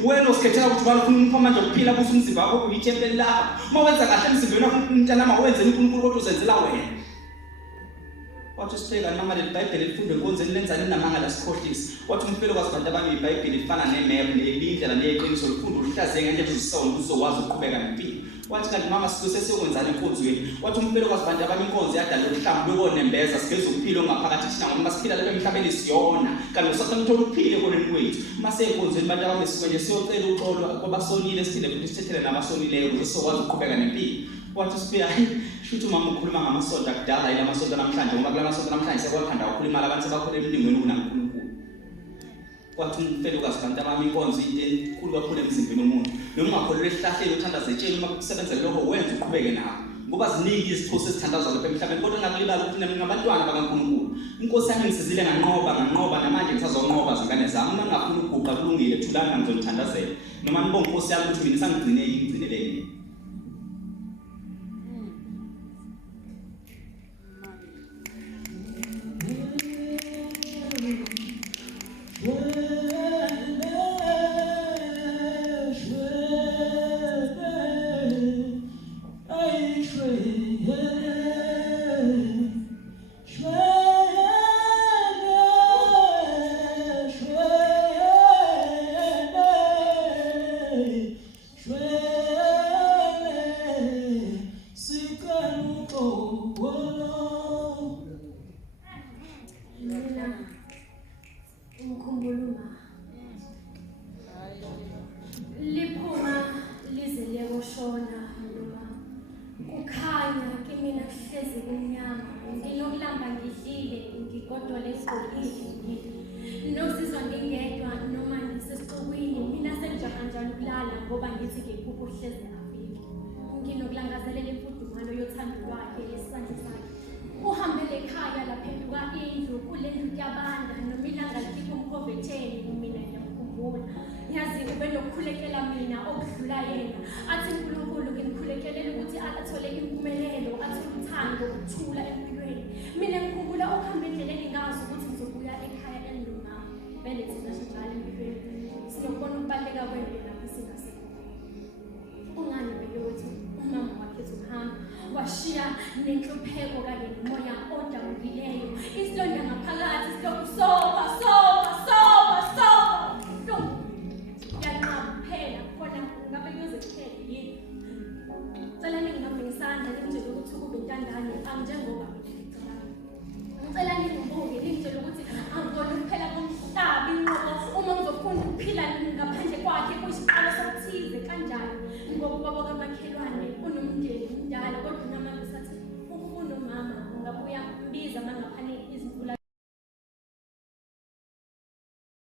wena osikhethela ukuthi balufuna umupha amandla okuphila kuthi umzimba wakho uyithempeli lakho mawenza kahle emzimbeni wakho umntanama wenze uNkulunkulu kodwa uzenzela wena wathi sibheka noma le Bible lifundwe konzeni lenzani namangala sikhohlisi wathi umfelo kwazibantu abami iBhayibheli lifana nemap nelindlela neqiniso lifunda uhlaze ngendlela uzisawona uzokwazi ukuqhubeka nempilo wathi kanti mama sesiyokwenzana enkonzweni wathi umfelo kwazibantu abami inkonzo yadala uhlamba lokonembeza sigeza ukuphila ongaphakathi thina ngoba siphila lapha emhlabeni siyona kanti usathana uthola ukuphile koneni kwethu mase enkonzweni bantu abami sikwenye siyocela uxolo kwabasonile sithile futhi sithethele nabasonileyo ukuze sizokwazi ukuqhubeka nempilo wathi sibheka shuthi mama ukhuluma ngamasonto akudala yila masonto namhlanje ngoba kula masonto namhlanje sekwakhanda ukhuluma abantu sebakhona emlingweni kunaNkulunkulu wathi umfelo kazibantu abami inkonzo into enkulu kakhulu emzimbeni womuntu noma ungakholelwa esihlahleni uthandaze etsheni uma kusebenza lokho wenza uqhubeke nawo ngoba ziningi izithuso esithandazwa lapha emhlabeni kodwa ngakulibala ukuthi mina ngabantwana bakaNkulunkulu inkosi yami ngisizile nganqoba namanje ngisazonqoba zingane zami uma ngafuna ukuguqa kulungile thulana ngizolithandazela noma nibonge inkosi yami ukuthi mina sangigcine ingigcineleni ngoba ngithi ngiphupha uhlezi afike nginokulangazelela imfudumalo yothando lwakhe lesandla sakhe uhambele ekhaya laphenduka indlu kule ndlu yabanda noma ilanga likhipha umkhovetheni kumina ngiyamkhumbula yazi ube nokukhulekela mina okudlula yena athi uNkulunkulu ngimkhulekelela ukuthi athole impumelelo athole uthando ukuthula empilweni mina ngikhumbula ukuhamba endleleni ngazi ukuthi ngizobuya ekhaya endlungayo vele thina sinjalo empilweni siyobona ukubaleka kwendlela ungani beyothi umama wakhe uzohamba washiya nenhlupheko kanye nomoya odabukileyo